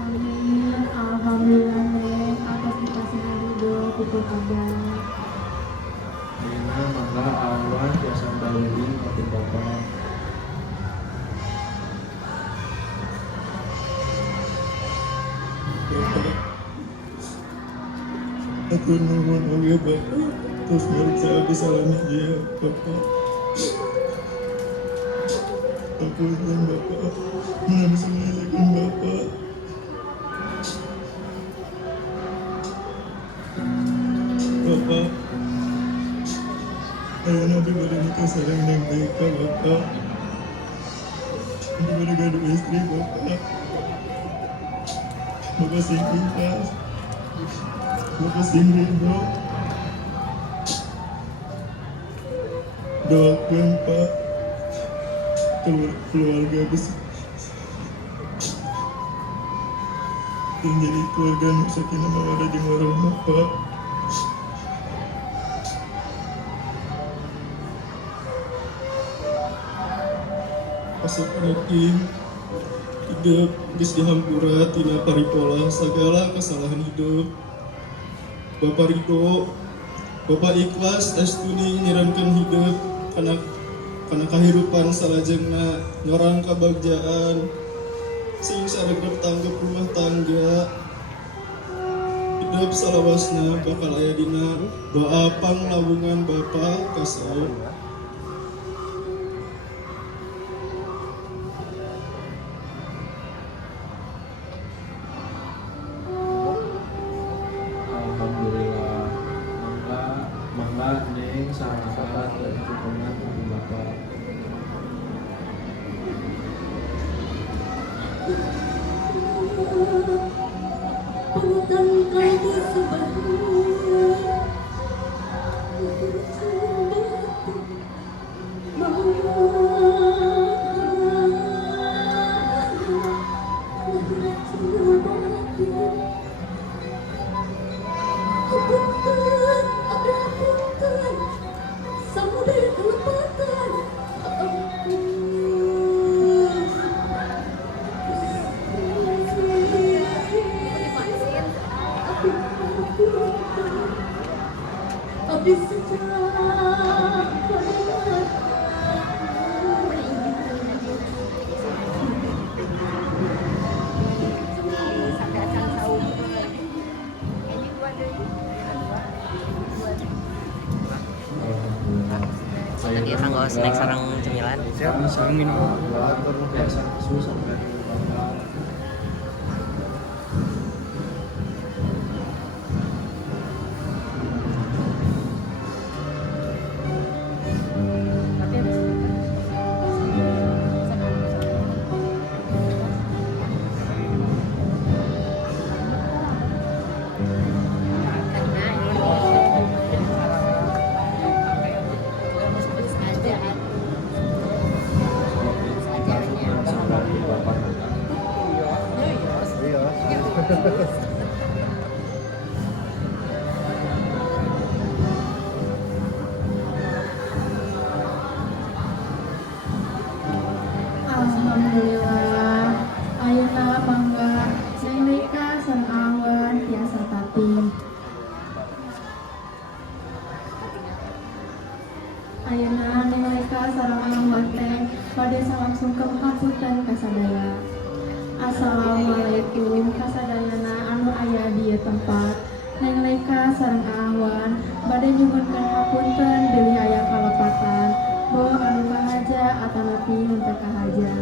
Amin. Alhamdulillah Neng atas dikasih ridho kupul kabar. Ayeuna mangga awan tiasa ndawuhi ka pun bapa. Aku nuhun oge Bapa, terus meriksa abdi salamiya Bapa. Ampunkan Bapa, mengampunikan Bapa. Bapa, ayeuna abdi bade nikah sareng Neng Deka Bapa. Abdi bade gaduh istri Bapa. Bapa sing ikhlas, Bapa sing ridho. Doakan Pak keluarga besar yang jadi keluarga nu sakinah mawaddah jeung warahmah Pak. Asap yakin hidup geus dihampura tina paripola segala kesalahan hidup. Bapak ridho, Bapak ikhlas astuni nyiramkeun hidup kana kahirupan salajengna nyorang kabagjaan sing saregep tanggep rumah tangga. Hidup salawasna bakal aya dina doa panglawungan Bapa kasaur. Alhamdulillah. Tadi tanggal snack sarang cemilan. Sarang minum. Biasa susah kan. Alhamdulillah, ayeuna mangga Neng Rika sareng awan tiasa taping. Ayeuna Neng Rika sareng awan teh bade salangsungkeun hapunten ka sadaya. Assalamualaikum kasadayana anu aya di ieu tempat. Neng Rika sareng awan bade nyuhunkeun hapunten deui aya kalepatan. Bo anu kahaja atanapi henteu kahaja.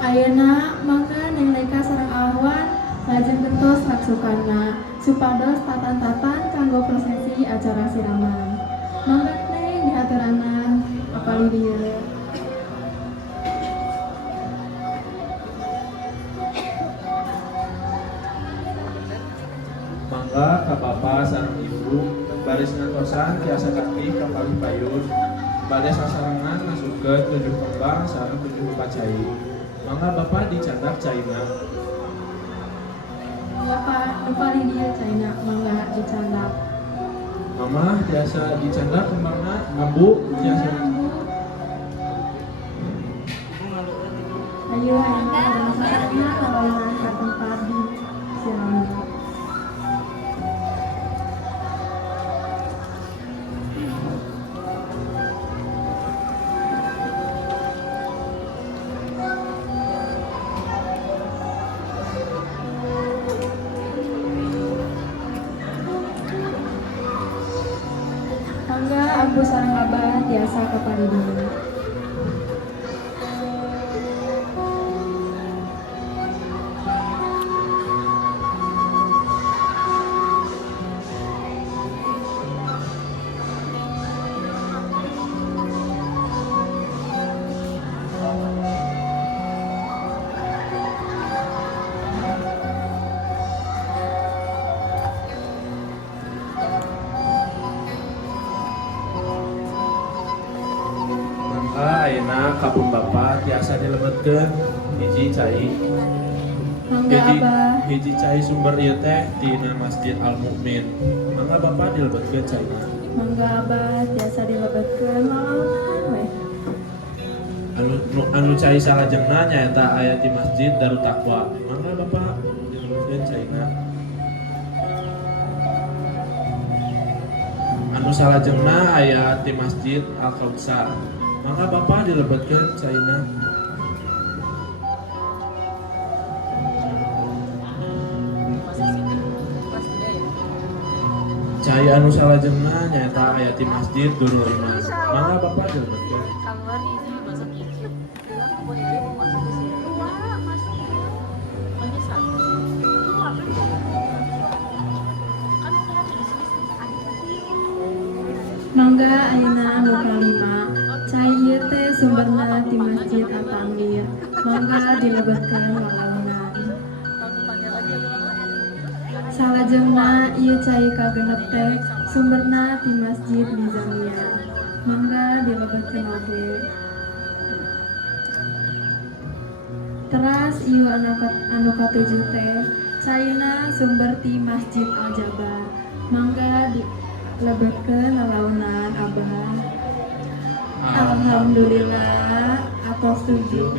Ayeuna mangga Neng Rika sareng awan lajeng gentos haksukanna supados tatan-tatan kanggo prosesi acara siraman. Mangga Neng diaturanan apali dieu. Mangga ka Bapa sareng Ibu baris ngantosan tiasa kaki ka paling payun bade sasarengan ngasupkeun 7 kembang sareng 7 pacai. Mangga Bapa dicandak caina. Bapak nupari dia caina mangga dicandak. Mama biasa dicandak kembangna ngembu biasa. Ayo ayeuna dan sarana kabayangan ka tempat di siraman. Mangga ambu sareng abah tiasa kaparideuna. Ayeuna kapun Bapa tiasa dilebetkeun hiji cai. Mangga abah. Hiji cai sumber ieu teh tina Masjid Al Mukmin. Mangga Bapa dilebetkeun caina. Mangga abah tiasa dilebetkeun lalaonan we. Anu cai salajengna nyaeta aya di Masjid Darut Taqwa. Mangga Bapa dilebetkeun caina. Anu salajengna aya di Masjid Al Kautsar. Mangga Bapa dilebetkeun caina. Cai anu salajengna nyaeta aya di Masjid Durul Iman. Mangga Bapa dilebetkeun. Mangga ayeuna anu kalima cai ieu teh sumberna di Masjid At-Tanwir. Mangga dilebetkeun lalaonan. Salajengna ieu cai kagenep teh sumberna ti Masjid Nizamiyah. Mangga dilebetkeun oge. Teras ieu anu katujuh teh caina sumber ti Masjid Al-Jabar. Mangga dilebetkeun lalaunan Abah. Alhamdulillah, atos tujuh.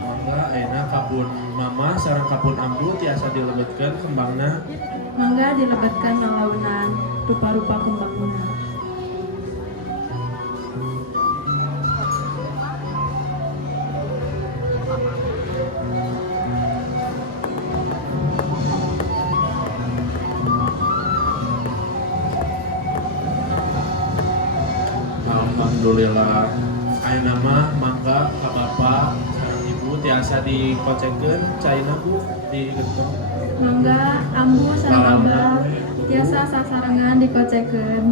Mangga ayeuna kabun mama sareng kabun ambu tiasa dilebetkeun kembangna. Mangga dilebetkeun lalaunan rupa-rupa kembangna. Alhamdulillah. Ayeuna mah mangga ka Bapak sareng Ibu tiasa dikocekeun caina Bu di gentong. Mangga ambu sareng Abah tiasa sasarengan dikocekeun.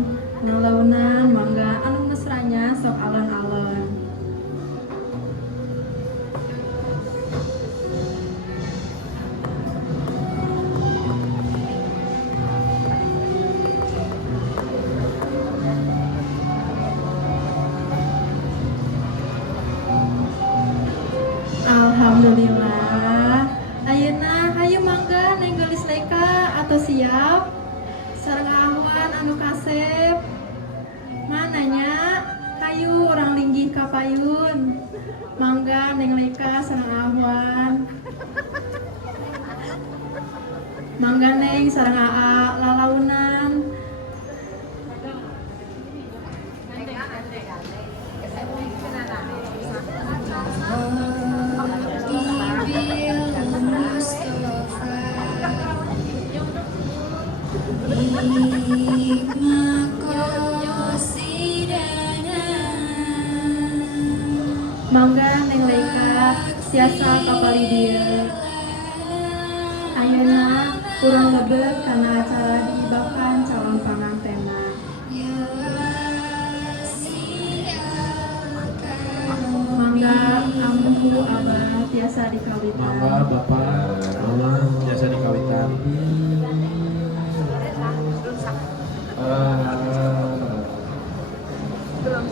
Nalaunan mangga anu mesranya sok alon-alon. Alhamdulillah. Ayeuna hayu mangga Neng Gelis Leka atau siap sareng Ahwan anu kasep. Mananya hayu orang linggih ka payun. Mangga Neng Leka sareng Ahwan. Mangga Neng sareng Aa lalaunan. Mangga Neng Leika tiasa kapali dia. Ayeuna kurang lebet karena acara diibakan calon pangantena. Mangga ambu Abah tiasa dikawitan. Mangga Bapak Mama tiasa dikawitan. Belum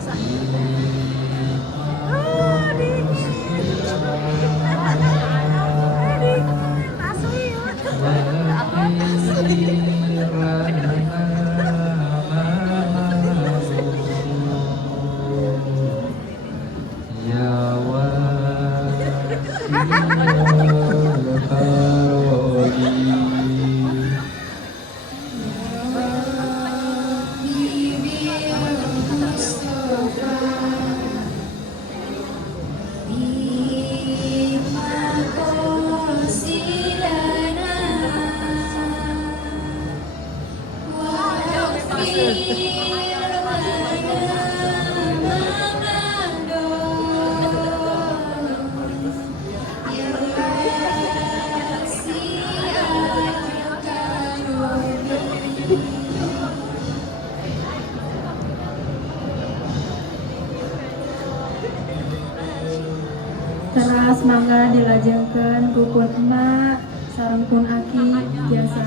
Teras mangga dilajengkeun rukun emak sareng kun aki tiasa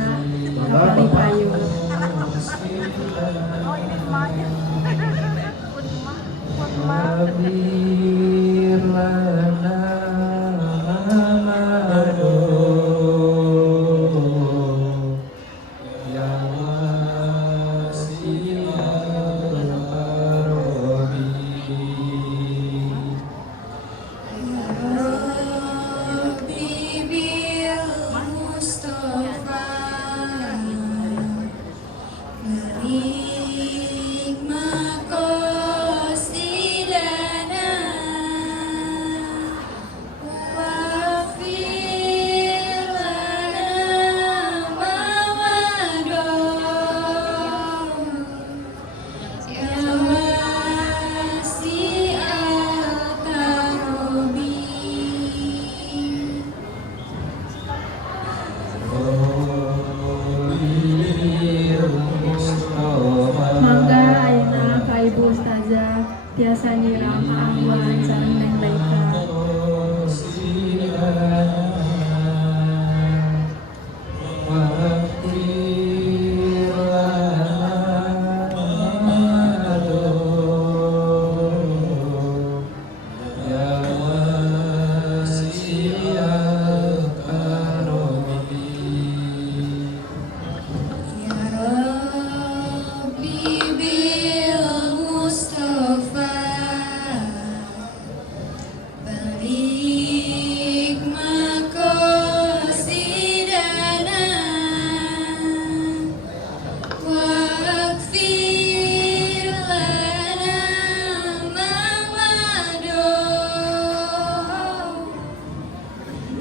kapali payung.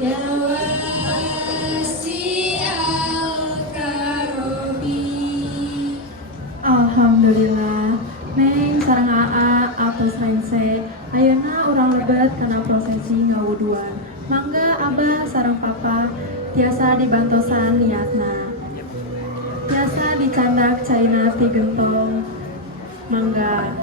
Ya wasi al-karobi. Alhamdulillah, Neng sareng AA apes rengse. Ayeuna urang lebet kana prosesi ngawuduan. Mangga Abah sareng Papa tiasa dibantosan niatna. Tiasa dicandak caina ti gentong. Mangga.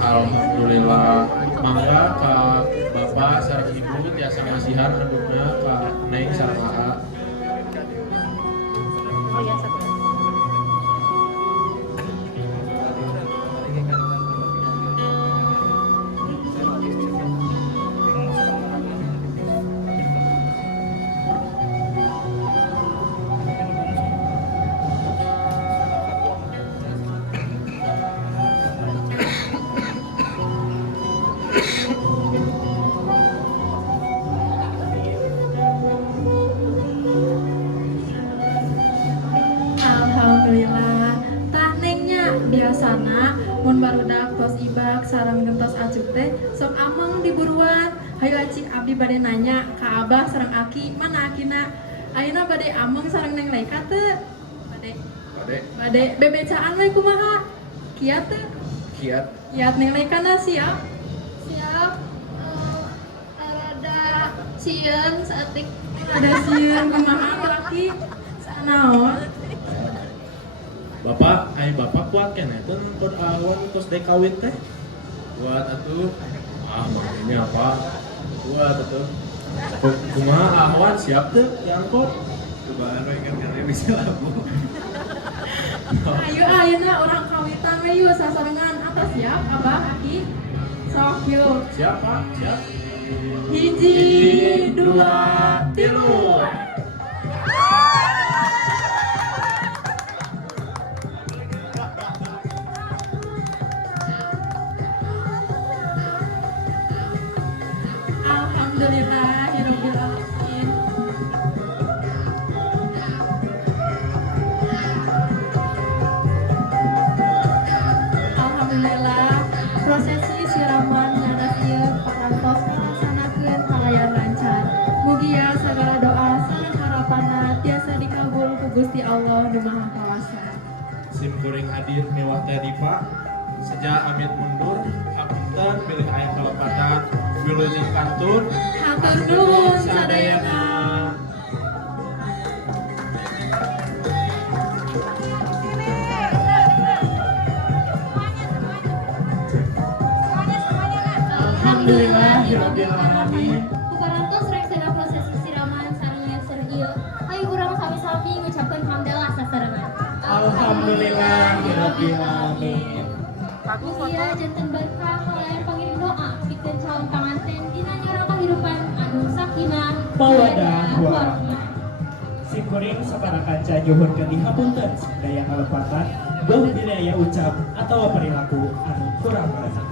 Alhamdulillah. Mangga ka Bapak sareng Ibu tiasa ngasihan handukna ka Neng sareng AA. Alhamdulillah. Tah Nengnya biasana mun barudak tos ibak sareng gentos ajuk teh sok ameng diburuan. Hayu acik abdi bade nanya ka Abah sareng Aki, mana Akina? Ayeuna bade ameng sareng Neng Leika teu? Bade bebecaan we kumaha? Kiat teu? Kiat Neng Leika na siap? Siap. Rada sieun saeutik. Ada sieun kumaha Aki? Sanaon? Bapak, Bapak kuat keneh teh pod awan kos dek kawin teh. Kuat atuh. Mah ini apa? Kuat atuh. Kumaha awan siap teh diangkut. Cobaan we kan bisa lagu. Ayo ayeuna orang kawitan we yuk sasarengan. Atas siap Abah Aki? Sok yuk. Siap Pak, siap. 1 2 3. Alhamdulillahirabbil alamin. Alhamdulillah prosesi siraman ngadas ieu parantos ngalaksanakeun kalayan lancar. Mugia sagala doa sareng harapanna tiasa dikabul ku Gusti Allah Nu Maha Kawasa. Sim kuring hadir mewah teh Dipa. Sejak amit mundur, hapunten pilih aya kalepatan wilujeng kantun. Hatur nuhun sadayana. Alhamdulillahirabbil alamin. Kuparantos rek sedaya prosesi siraman sareng nyeuseur ieu. Hayu urang sami-sami ngucapkeun hamdalah sasarengan. Alhamdulillahirabbil alamin. Mugia janten berkah kalayan pangirim doa pikeun calon panganten dina nyorang kahirupan anu sakinah Mawadah warahmah. Simkuring saparakanca nyuhunkeun dihapunten daya kalepatan beuh daya ucap atawa perilaku anu kurang baik.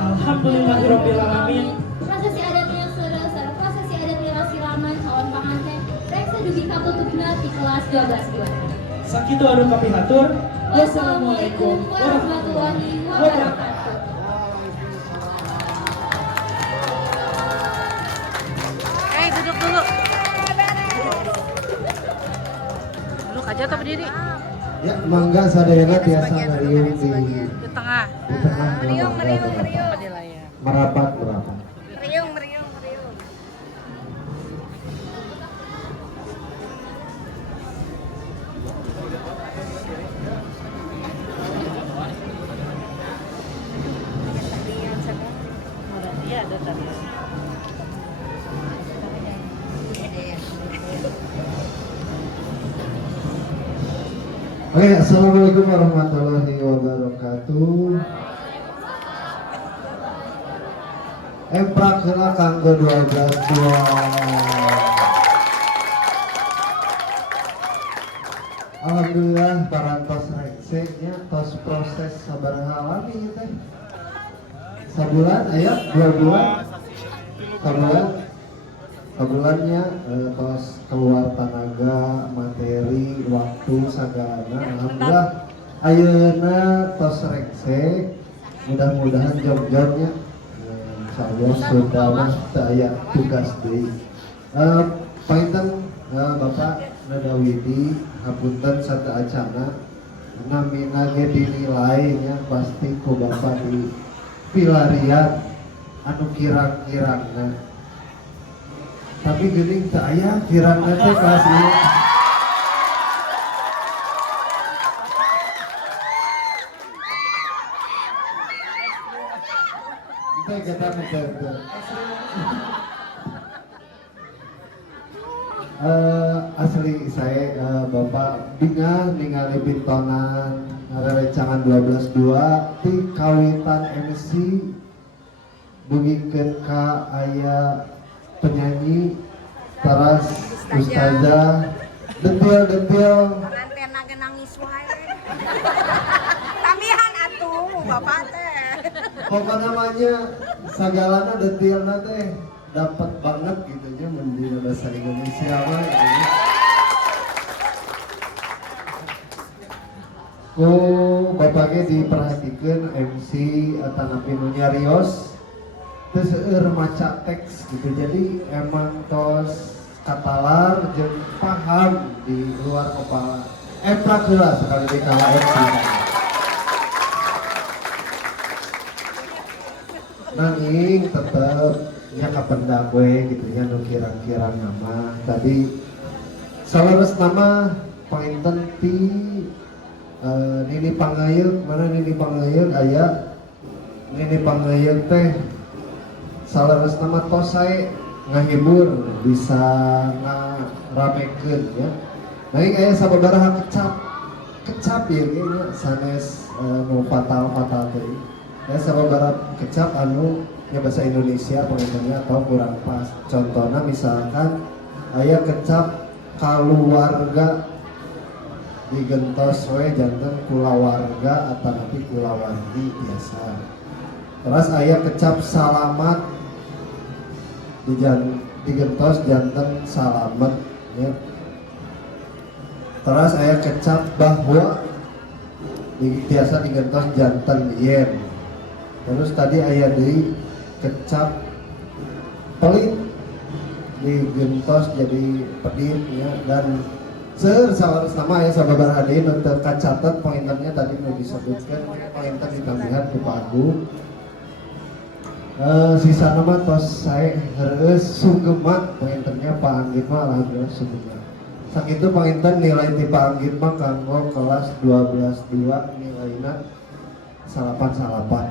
Alhamdulillahirabbil alamin. Prosesi adat nyeuseur sareng prosesi adat siraman calon panganten rek sadugi katutupna ti kelas 12 Sakitu anu kapihatur. Wassalamualaikum warahmatullahi wabarakatuh. aja atau berdiri? Ya, mangga sadayana biasa ngariung di tengah. Di tengah. Meriung. Merapat. Meriung. Iya, ada tarian. Oke, assalamualaikum warahmatullahi wabarakatuh. Emprak heula kanggo 12 Alhamdulillah parantos rengse nya tos proses sabaraha lami teh. Sabulan aya 2 bulan. Kabulannya tos keluar tenaga, materi, waktu sagalana. Alhamdulillah ayeuna tos rengse. Mudah-mudahan job-jobnya insyaallah sudah mah teu aya tugas deui. Painten Bapak Nadawidi hapunten sata acana namina ge dinilai nya pasti ku Bapak di pilarian anu kirang-kirangna. Tapi geuning teu aya kirangna teh kelas ieu. Teh kita mencerita. Asli saya Bapak binga ningali bintonan rerencangan 12.2 ti kawitan MC bugikeun ka aya penyanyi teras ustazah detil Pengantin ge nangis wae. Tamihan atuh Bapak teh. Pokoknya namanya sagalana detilna teh dapat banget gitu nya mun di bahasa Indonesia mah gitu. Ku bapaknya diperhatikeun MC atanapi nu nyarios teu seueur maca teks gitu. Jadi emang tos katalar jeung paham di luar kepala. Emprak heula sekali di kala MC. Nanging tetep nya kapendak we gitu nya nu kirang-kirang nama. Tadi salares nama painten ti Nini Pangayeuk, mana Nini Pangayeuk aya Nini Pangayeuk teh salares nama tos sae ngahibur bisa ngaramekeun ya. Nanging aya sababaraha kecap ya nya sanes nu fatal teh. Ya sababaraha kecap anu nya bahasa Indonesia pengertiannya atau kurang pas. Contohnya misalkan aya kecap kaluarga digentos we janten kulawarga atau napi kulawargi biasa. Terus aya kecap salamat digentos janten salamet ya. Terus aya kecap bahwa biasa digentos janten yen. Terus tadi aya deui kecap pelit digentos jadi pedit ya. Dan seueur salares nama ya sababaraha deui nu teu kacatet pointernya tadi nu disebutkeun pointer ditambihan ku Pak Agung. Sisa nama tos sae heureus sugemat pointernya Pak Anggit mah alhamdulillah sugemat. Sakitu pointer nilai ti Pak Anggit mah kanggo kelas 12.2 nilaina salapan.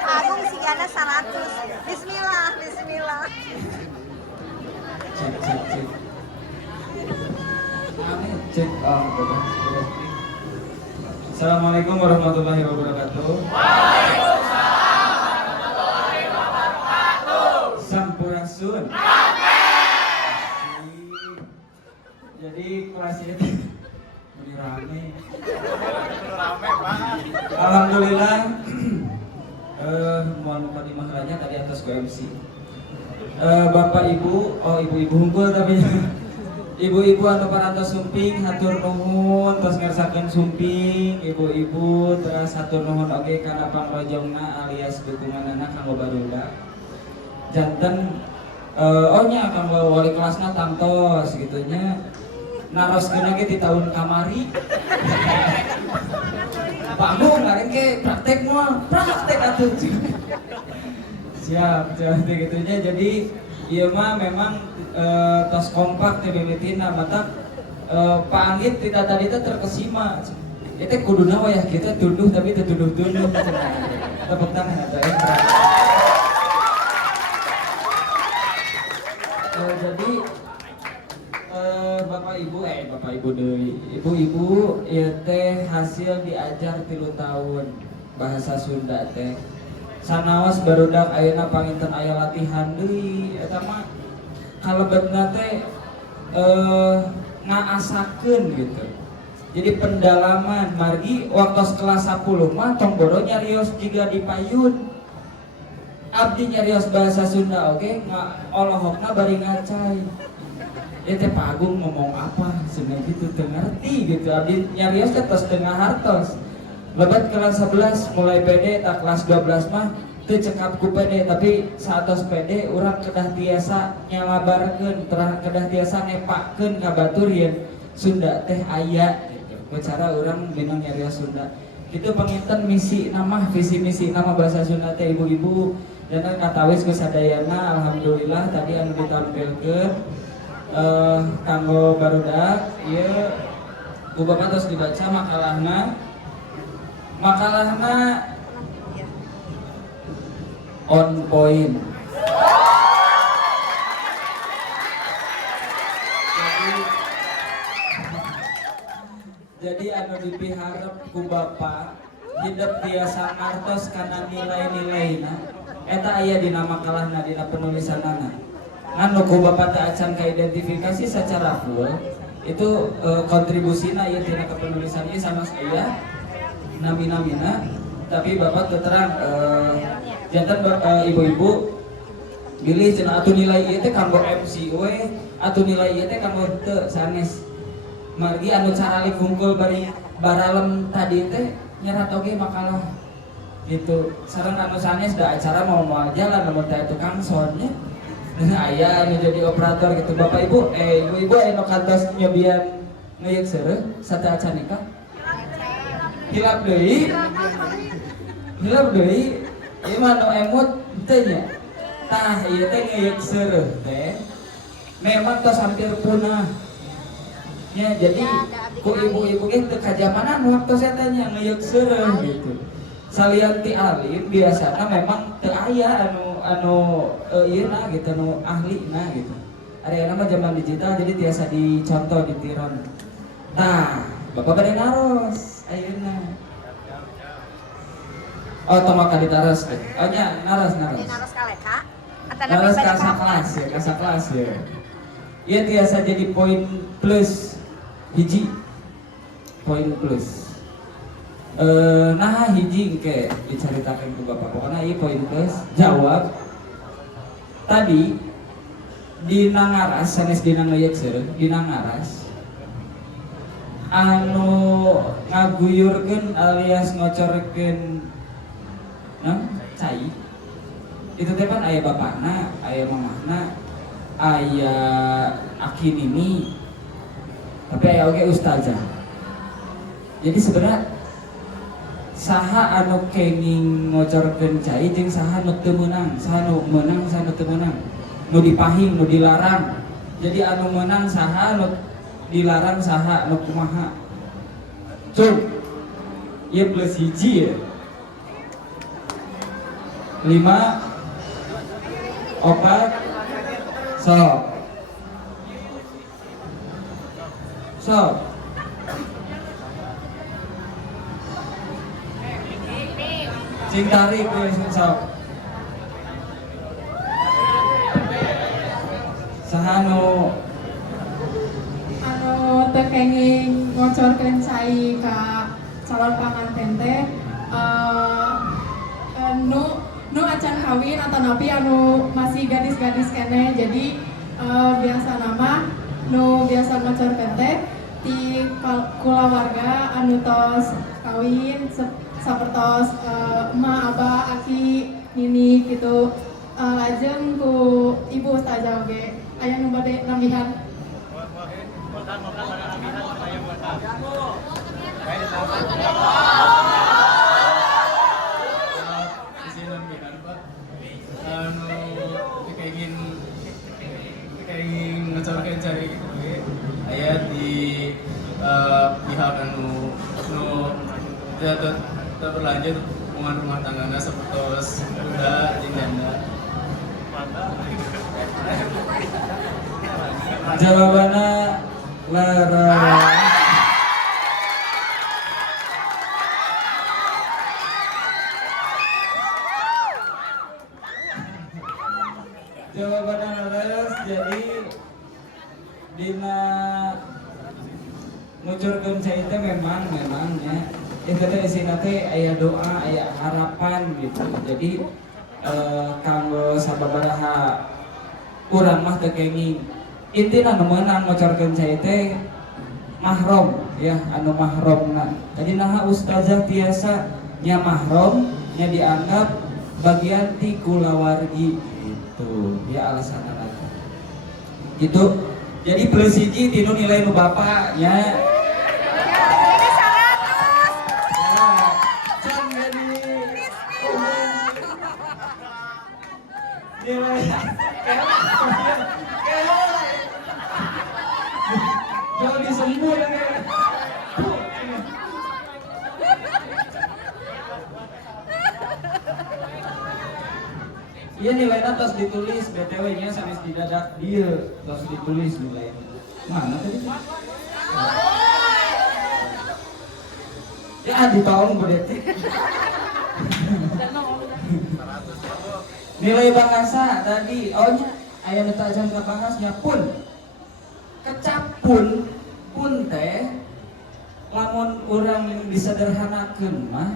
Agung sigana 100. Bismillah. Cek. Assalamualaikum warahmatullahi wabarakatuh. Sampurasun. Jadi kelas ini lebih rame. Alhamdulillah. Mohon mukadimah kalanya tadi atas MC. Bapak Ibu, ibu-ibu unggul tapi Ibu-ibu anu parantos sumping hatur nuhun tos ngersakeun sumping ibu-ibu terus hatur nuhun oge kana pangrojongna alias dukunganna kanggo barudak. Janten nya kanggo wali kelasna tangtos gitu nya naroskeun ge di tahun kamari. Bangun kemarin ke praktek moal praktek atuh. Siap gitu nya jadi ieu mah memang tos kompak teh mimitina mata Pak Anggit kita tadi teh terkesima. Ieu teh kuduna wayah kita tunduh tapi teu tunduh-tunduh. Tepuk tangan atuh. Jadi Bapak Ibu deui. Ibu-ibu ieu teh hasil diajar 3 tahun bahasa Sunda teh. Sanaos barudak ayeuna panginten aya latihan deui eta mah kalebetna teh ngaasakeun gitu. Jadi pendalaman margi waktu kelas 10 mah tong bodo nyarios jiga di payun. Abdi nyarios bahasa Sunda oge olohok bari ngacai. Ieu teh Pak Agung ngomong apa cenah gitu teu ngerti gitu. Abdi nyarios teh tos teu ngahartos. Lebat kelas 11 mulai PD tak kelas 12 mah teu cekap ku PD tapi saatos PD urang kedah tiasa nyalabarkeun kedah tiasa nepakeun ka batur yen Sunda teh aya gitu. Cara urang bingung nyarios Sunda. Kitu panginten misi nama visi misi nama bahasa Sunda teh ibu-ibu dan katawis ku sadayana alhamdulillah tadi anu ditampilkeun kanggo barudak ieu ku Bapak tos dibaca makalahna on point. Jadi anu dipiharep ku Bapak hidup tiasa ngartos kana nilai-nilaina eta aya dina makalahna dina penulisanana. Anu ku Bapak teh acan kaidentifikasi secara full itu kontribusina ieu tina kepenulisan ieu sama saya nami-namina tapi Bapak terang jantan ibu-ibu pilih cenah atuh nilai ieu teh kanggo MC we atuh nilai ieu teh kanggo teu sanes margi anu caralik hungkul bari baralem tadi teh nyerat oge makalah gitu sareng anu sanes da acara mau jalan namun teh tukang sonnya aya anu jadi operator gitu Bapak Ibu ibu-ibu anu kantos nyobian ngeuyeuk seureut sate acan nikah hilap deui ieu mah nu emut teh nya tah ieu teh ngeuyeuk seureut teh memang tos hampir punah ya jadi ku ibu-ibu ge teu kajamanan waktu eta nya ngeuyeuk seureut gitu salian ti alim biasana memang teu aya anu ieu na gitu anu ahlina gitu areana mah zaman digital jadi tiasa dicontoh ditiron tah Bapak bade naros ayeuna oh tong ka ditaros oh nya naros naros ka leka naros ka kelas ya ieu tiasa jadi poin plus hiji poin plus nah hiji ke dicaritakeun ku Bapak pokona ieu poin plus jawab tadi dina ngaras sanes dina ngeuyeuk seureut dina ngaras anu ngaguyurkeun alias ngocorkeun cai itu teh kan aya bapakna aya mamahna aya akinini tapi aya oge ustazah jadi sebenarnya saha anu kenging ngocorkeun cai jeung saha nu teu meunang saha nu meunang saha nu teu meunang nu dipahing nu dilarang jadi anu meunang saha nu dilarang saha nu kumaha cung ieu plus hiji ya 5 4 sok cing tarik we sok saha nu teu kenging ngocorkeun cai ka calon panganten teh nu acan kawin atau napi anu masih gadis-gadis kene jadi biasa nama nu biasa ngocorkeun teh ti kulawarga anu tos kawin sapertos emak, abah, aki, nini gitu. Lajeng ku ibu ustazah oge aya nu bade nambihan. Kayak ngecorkeun cari aya di pihak anu tidak berlanjut hubungan rumah tanggana sapertos duda jeung janda. Jawabanna larang. Jawabanna leres, jadi dina ngucurkeun cai teh memangnya itu teh isina teh aya doa, aya harapan gitu. Jadi kanggo sababaraha urang mah teu kenging. Intina nu meunang ngocorkeun cai teh mahram ya, anu mahromna. Jadi naha ustazah tiasa nya mahram nya dianggap bagian ti kulawargi gitu. Ya alasanna lagi. Gitu. Jadi plus hiji tinu nilai nu bapaknya. Jangan disembur iya nilainya tos ditulis BTW nya sampai didadak dia tos ditulis nilainya mana tadi ya ditolong bodete nilai bahasa tadi ohnya aya nu tajam ka bahasnya pun kecap pun teh lamun urang disederhanakeun mah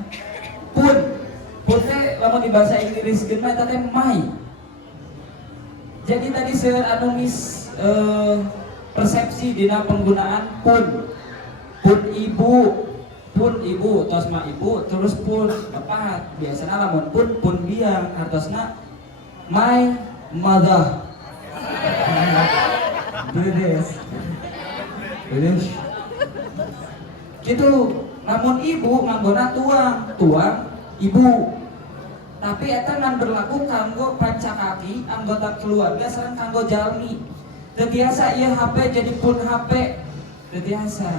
pun teh lamun di bahasa Inggris geus mah eta teh my. Jadi tadi seueur anu persepsi dina penggunaan pun ibu tos mah ibu terus pun bapak biasana lamun pun biang artosna my mother. Beres gitu. Namun ibu nganggona tuang ibu, tapi eta ngan berlaku kanggo pancakaki anggota keluarga sareng kanggo jalmi. Teu biasa ieu HP jadi pun HP, teu biasa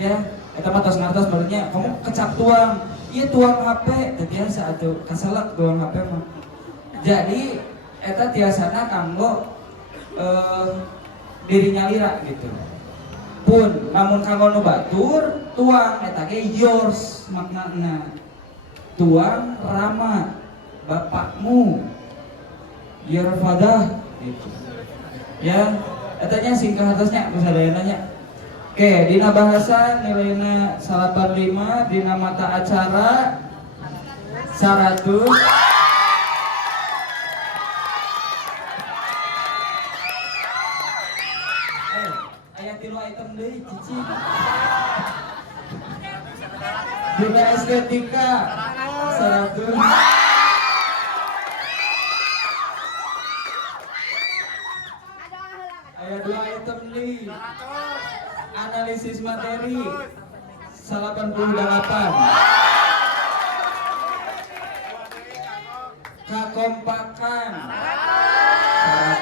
ya. Eta mah tos ngartos barunya kamu kecap tuang, ieu tuang HP, teu biasa atuh kasalak tuang HP mah. Jadi eta tiasana kanggo dirinya lira gitu. Pun namun kanggo nu batur tuang eta ge yours maknana. Tuang Rama bapakmu, your father gitu. Ya, etanya singkat atasnya bisa nanya. Oke, dina bahasa nilainya 85, dina mata acara 100. Aya 3 item deui cicing. Dina estetika 100. Aya 2 item nih. Analisis materi 88. Kekompakan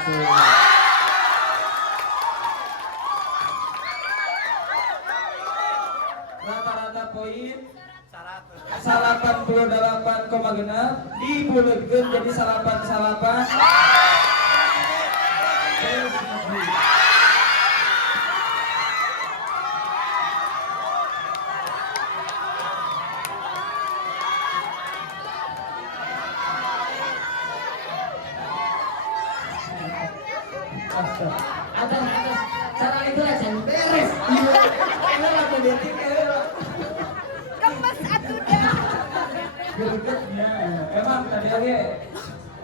100. Rata-rata poin 88,6 dibuleutkeun jadi 88. Atas cara itu aja beres. Enak lah detik Gemes atuh dah. gregetnya. Emang tadi lagi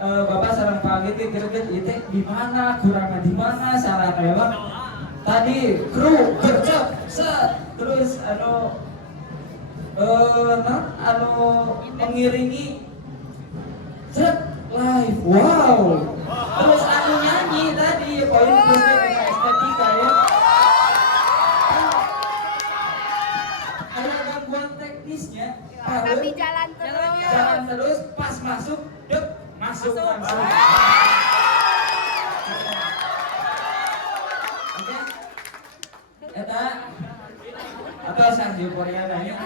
Bapak sareng Pak Giti greget ieu teh di mana, kurangna di mana, sarana emang tadi kru gercep set terus mengiringi set live wow terus nyanyi tadi poin plusnya dengan estetika ya. Ada gangguan teknisnya Tapi jalan terus pas masuk masuk langsung. Oke. Eta atau Sergio Koreana ya.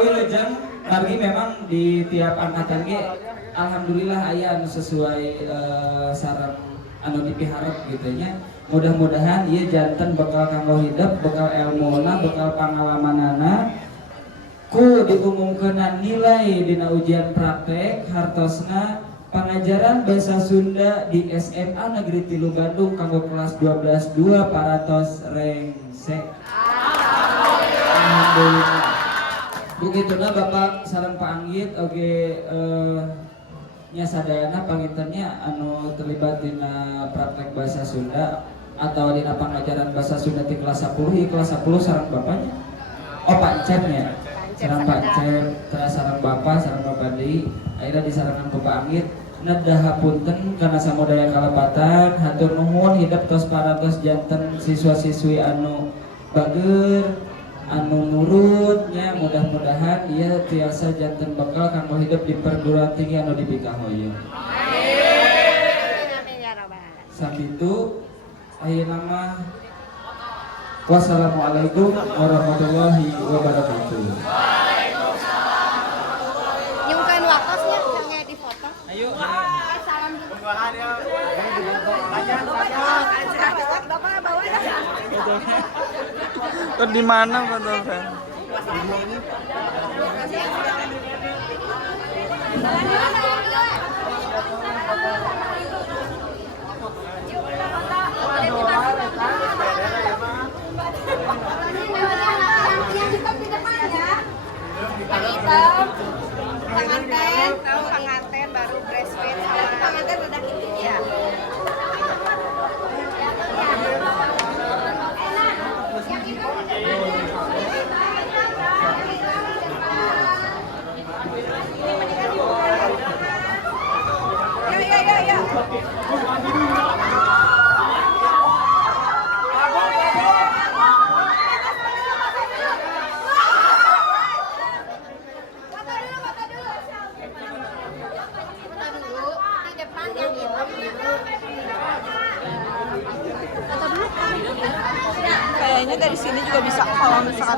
Wilujeng margi memang di tiap angkatan ge alhamdulillah aya anu sesuai sareng anu dipiharep gitu nya. Mudah-mudahan ieu janten bekal kanggo hidup, bekal ilmuna, bekal pangalamanana ku diumumkeun nilai dina ujian praktek hartosna pengajaran bahasa Sunda di SMA Negeri 3 Bandung kanggo kelas 12-2 paratos rengsek. Alhamdulillah. Begituna Bapak sareng Pak Anggit oge nya sadayana pangintennya anu terlibat dina praktek bahasa Sunda atau dina pengajaran bahasa Sunda di kelas 10 kelas 10 sareng bapaknya. Oh Pak Cepnya. Sareng Pak Cep, sareng Bapak, sareng Bapak Deui, akhirnya disarankan ke Pak Anggit. Nedah hapunten karena samudaya kalepatan, hatur nuhun hidup tos parantos janten siswa-siswi anu bageur, anu nurutnya mudah-mudahan ia tiasa janten bekal kanggo hidup di perguruan tinggi anu di Bikahoyo. Sakitu ayeuna mah wassalamualaikum warahmatullahi wabarakatuh. Nyungkeun wakosnya jangan di foto. Ayo. Salam dulu. Bapak bawa ya. Terus di mana Pak Taufan? Pengantin baru breastfeed. Pengantin udah gitu ya. Kayaknya dari sini juga bisa kalau misalkan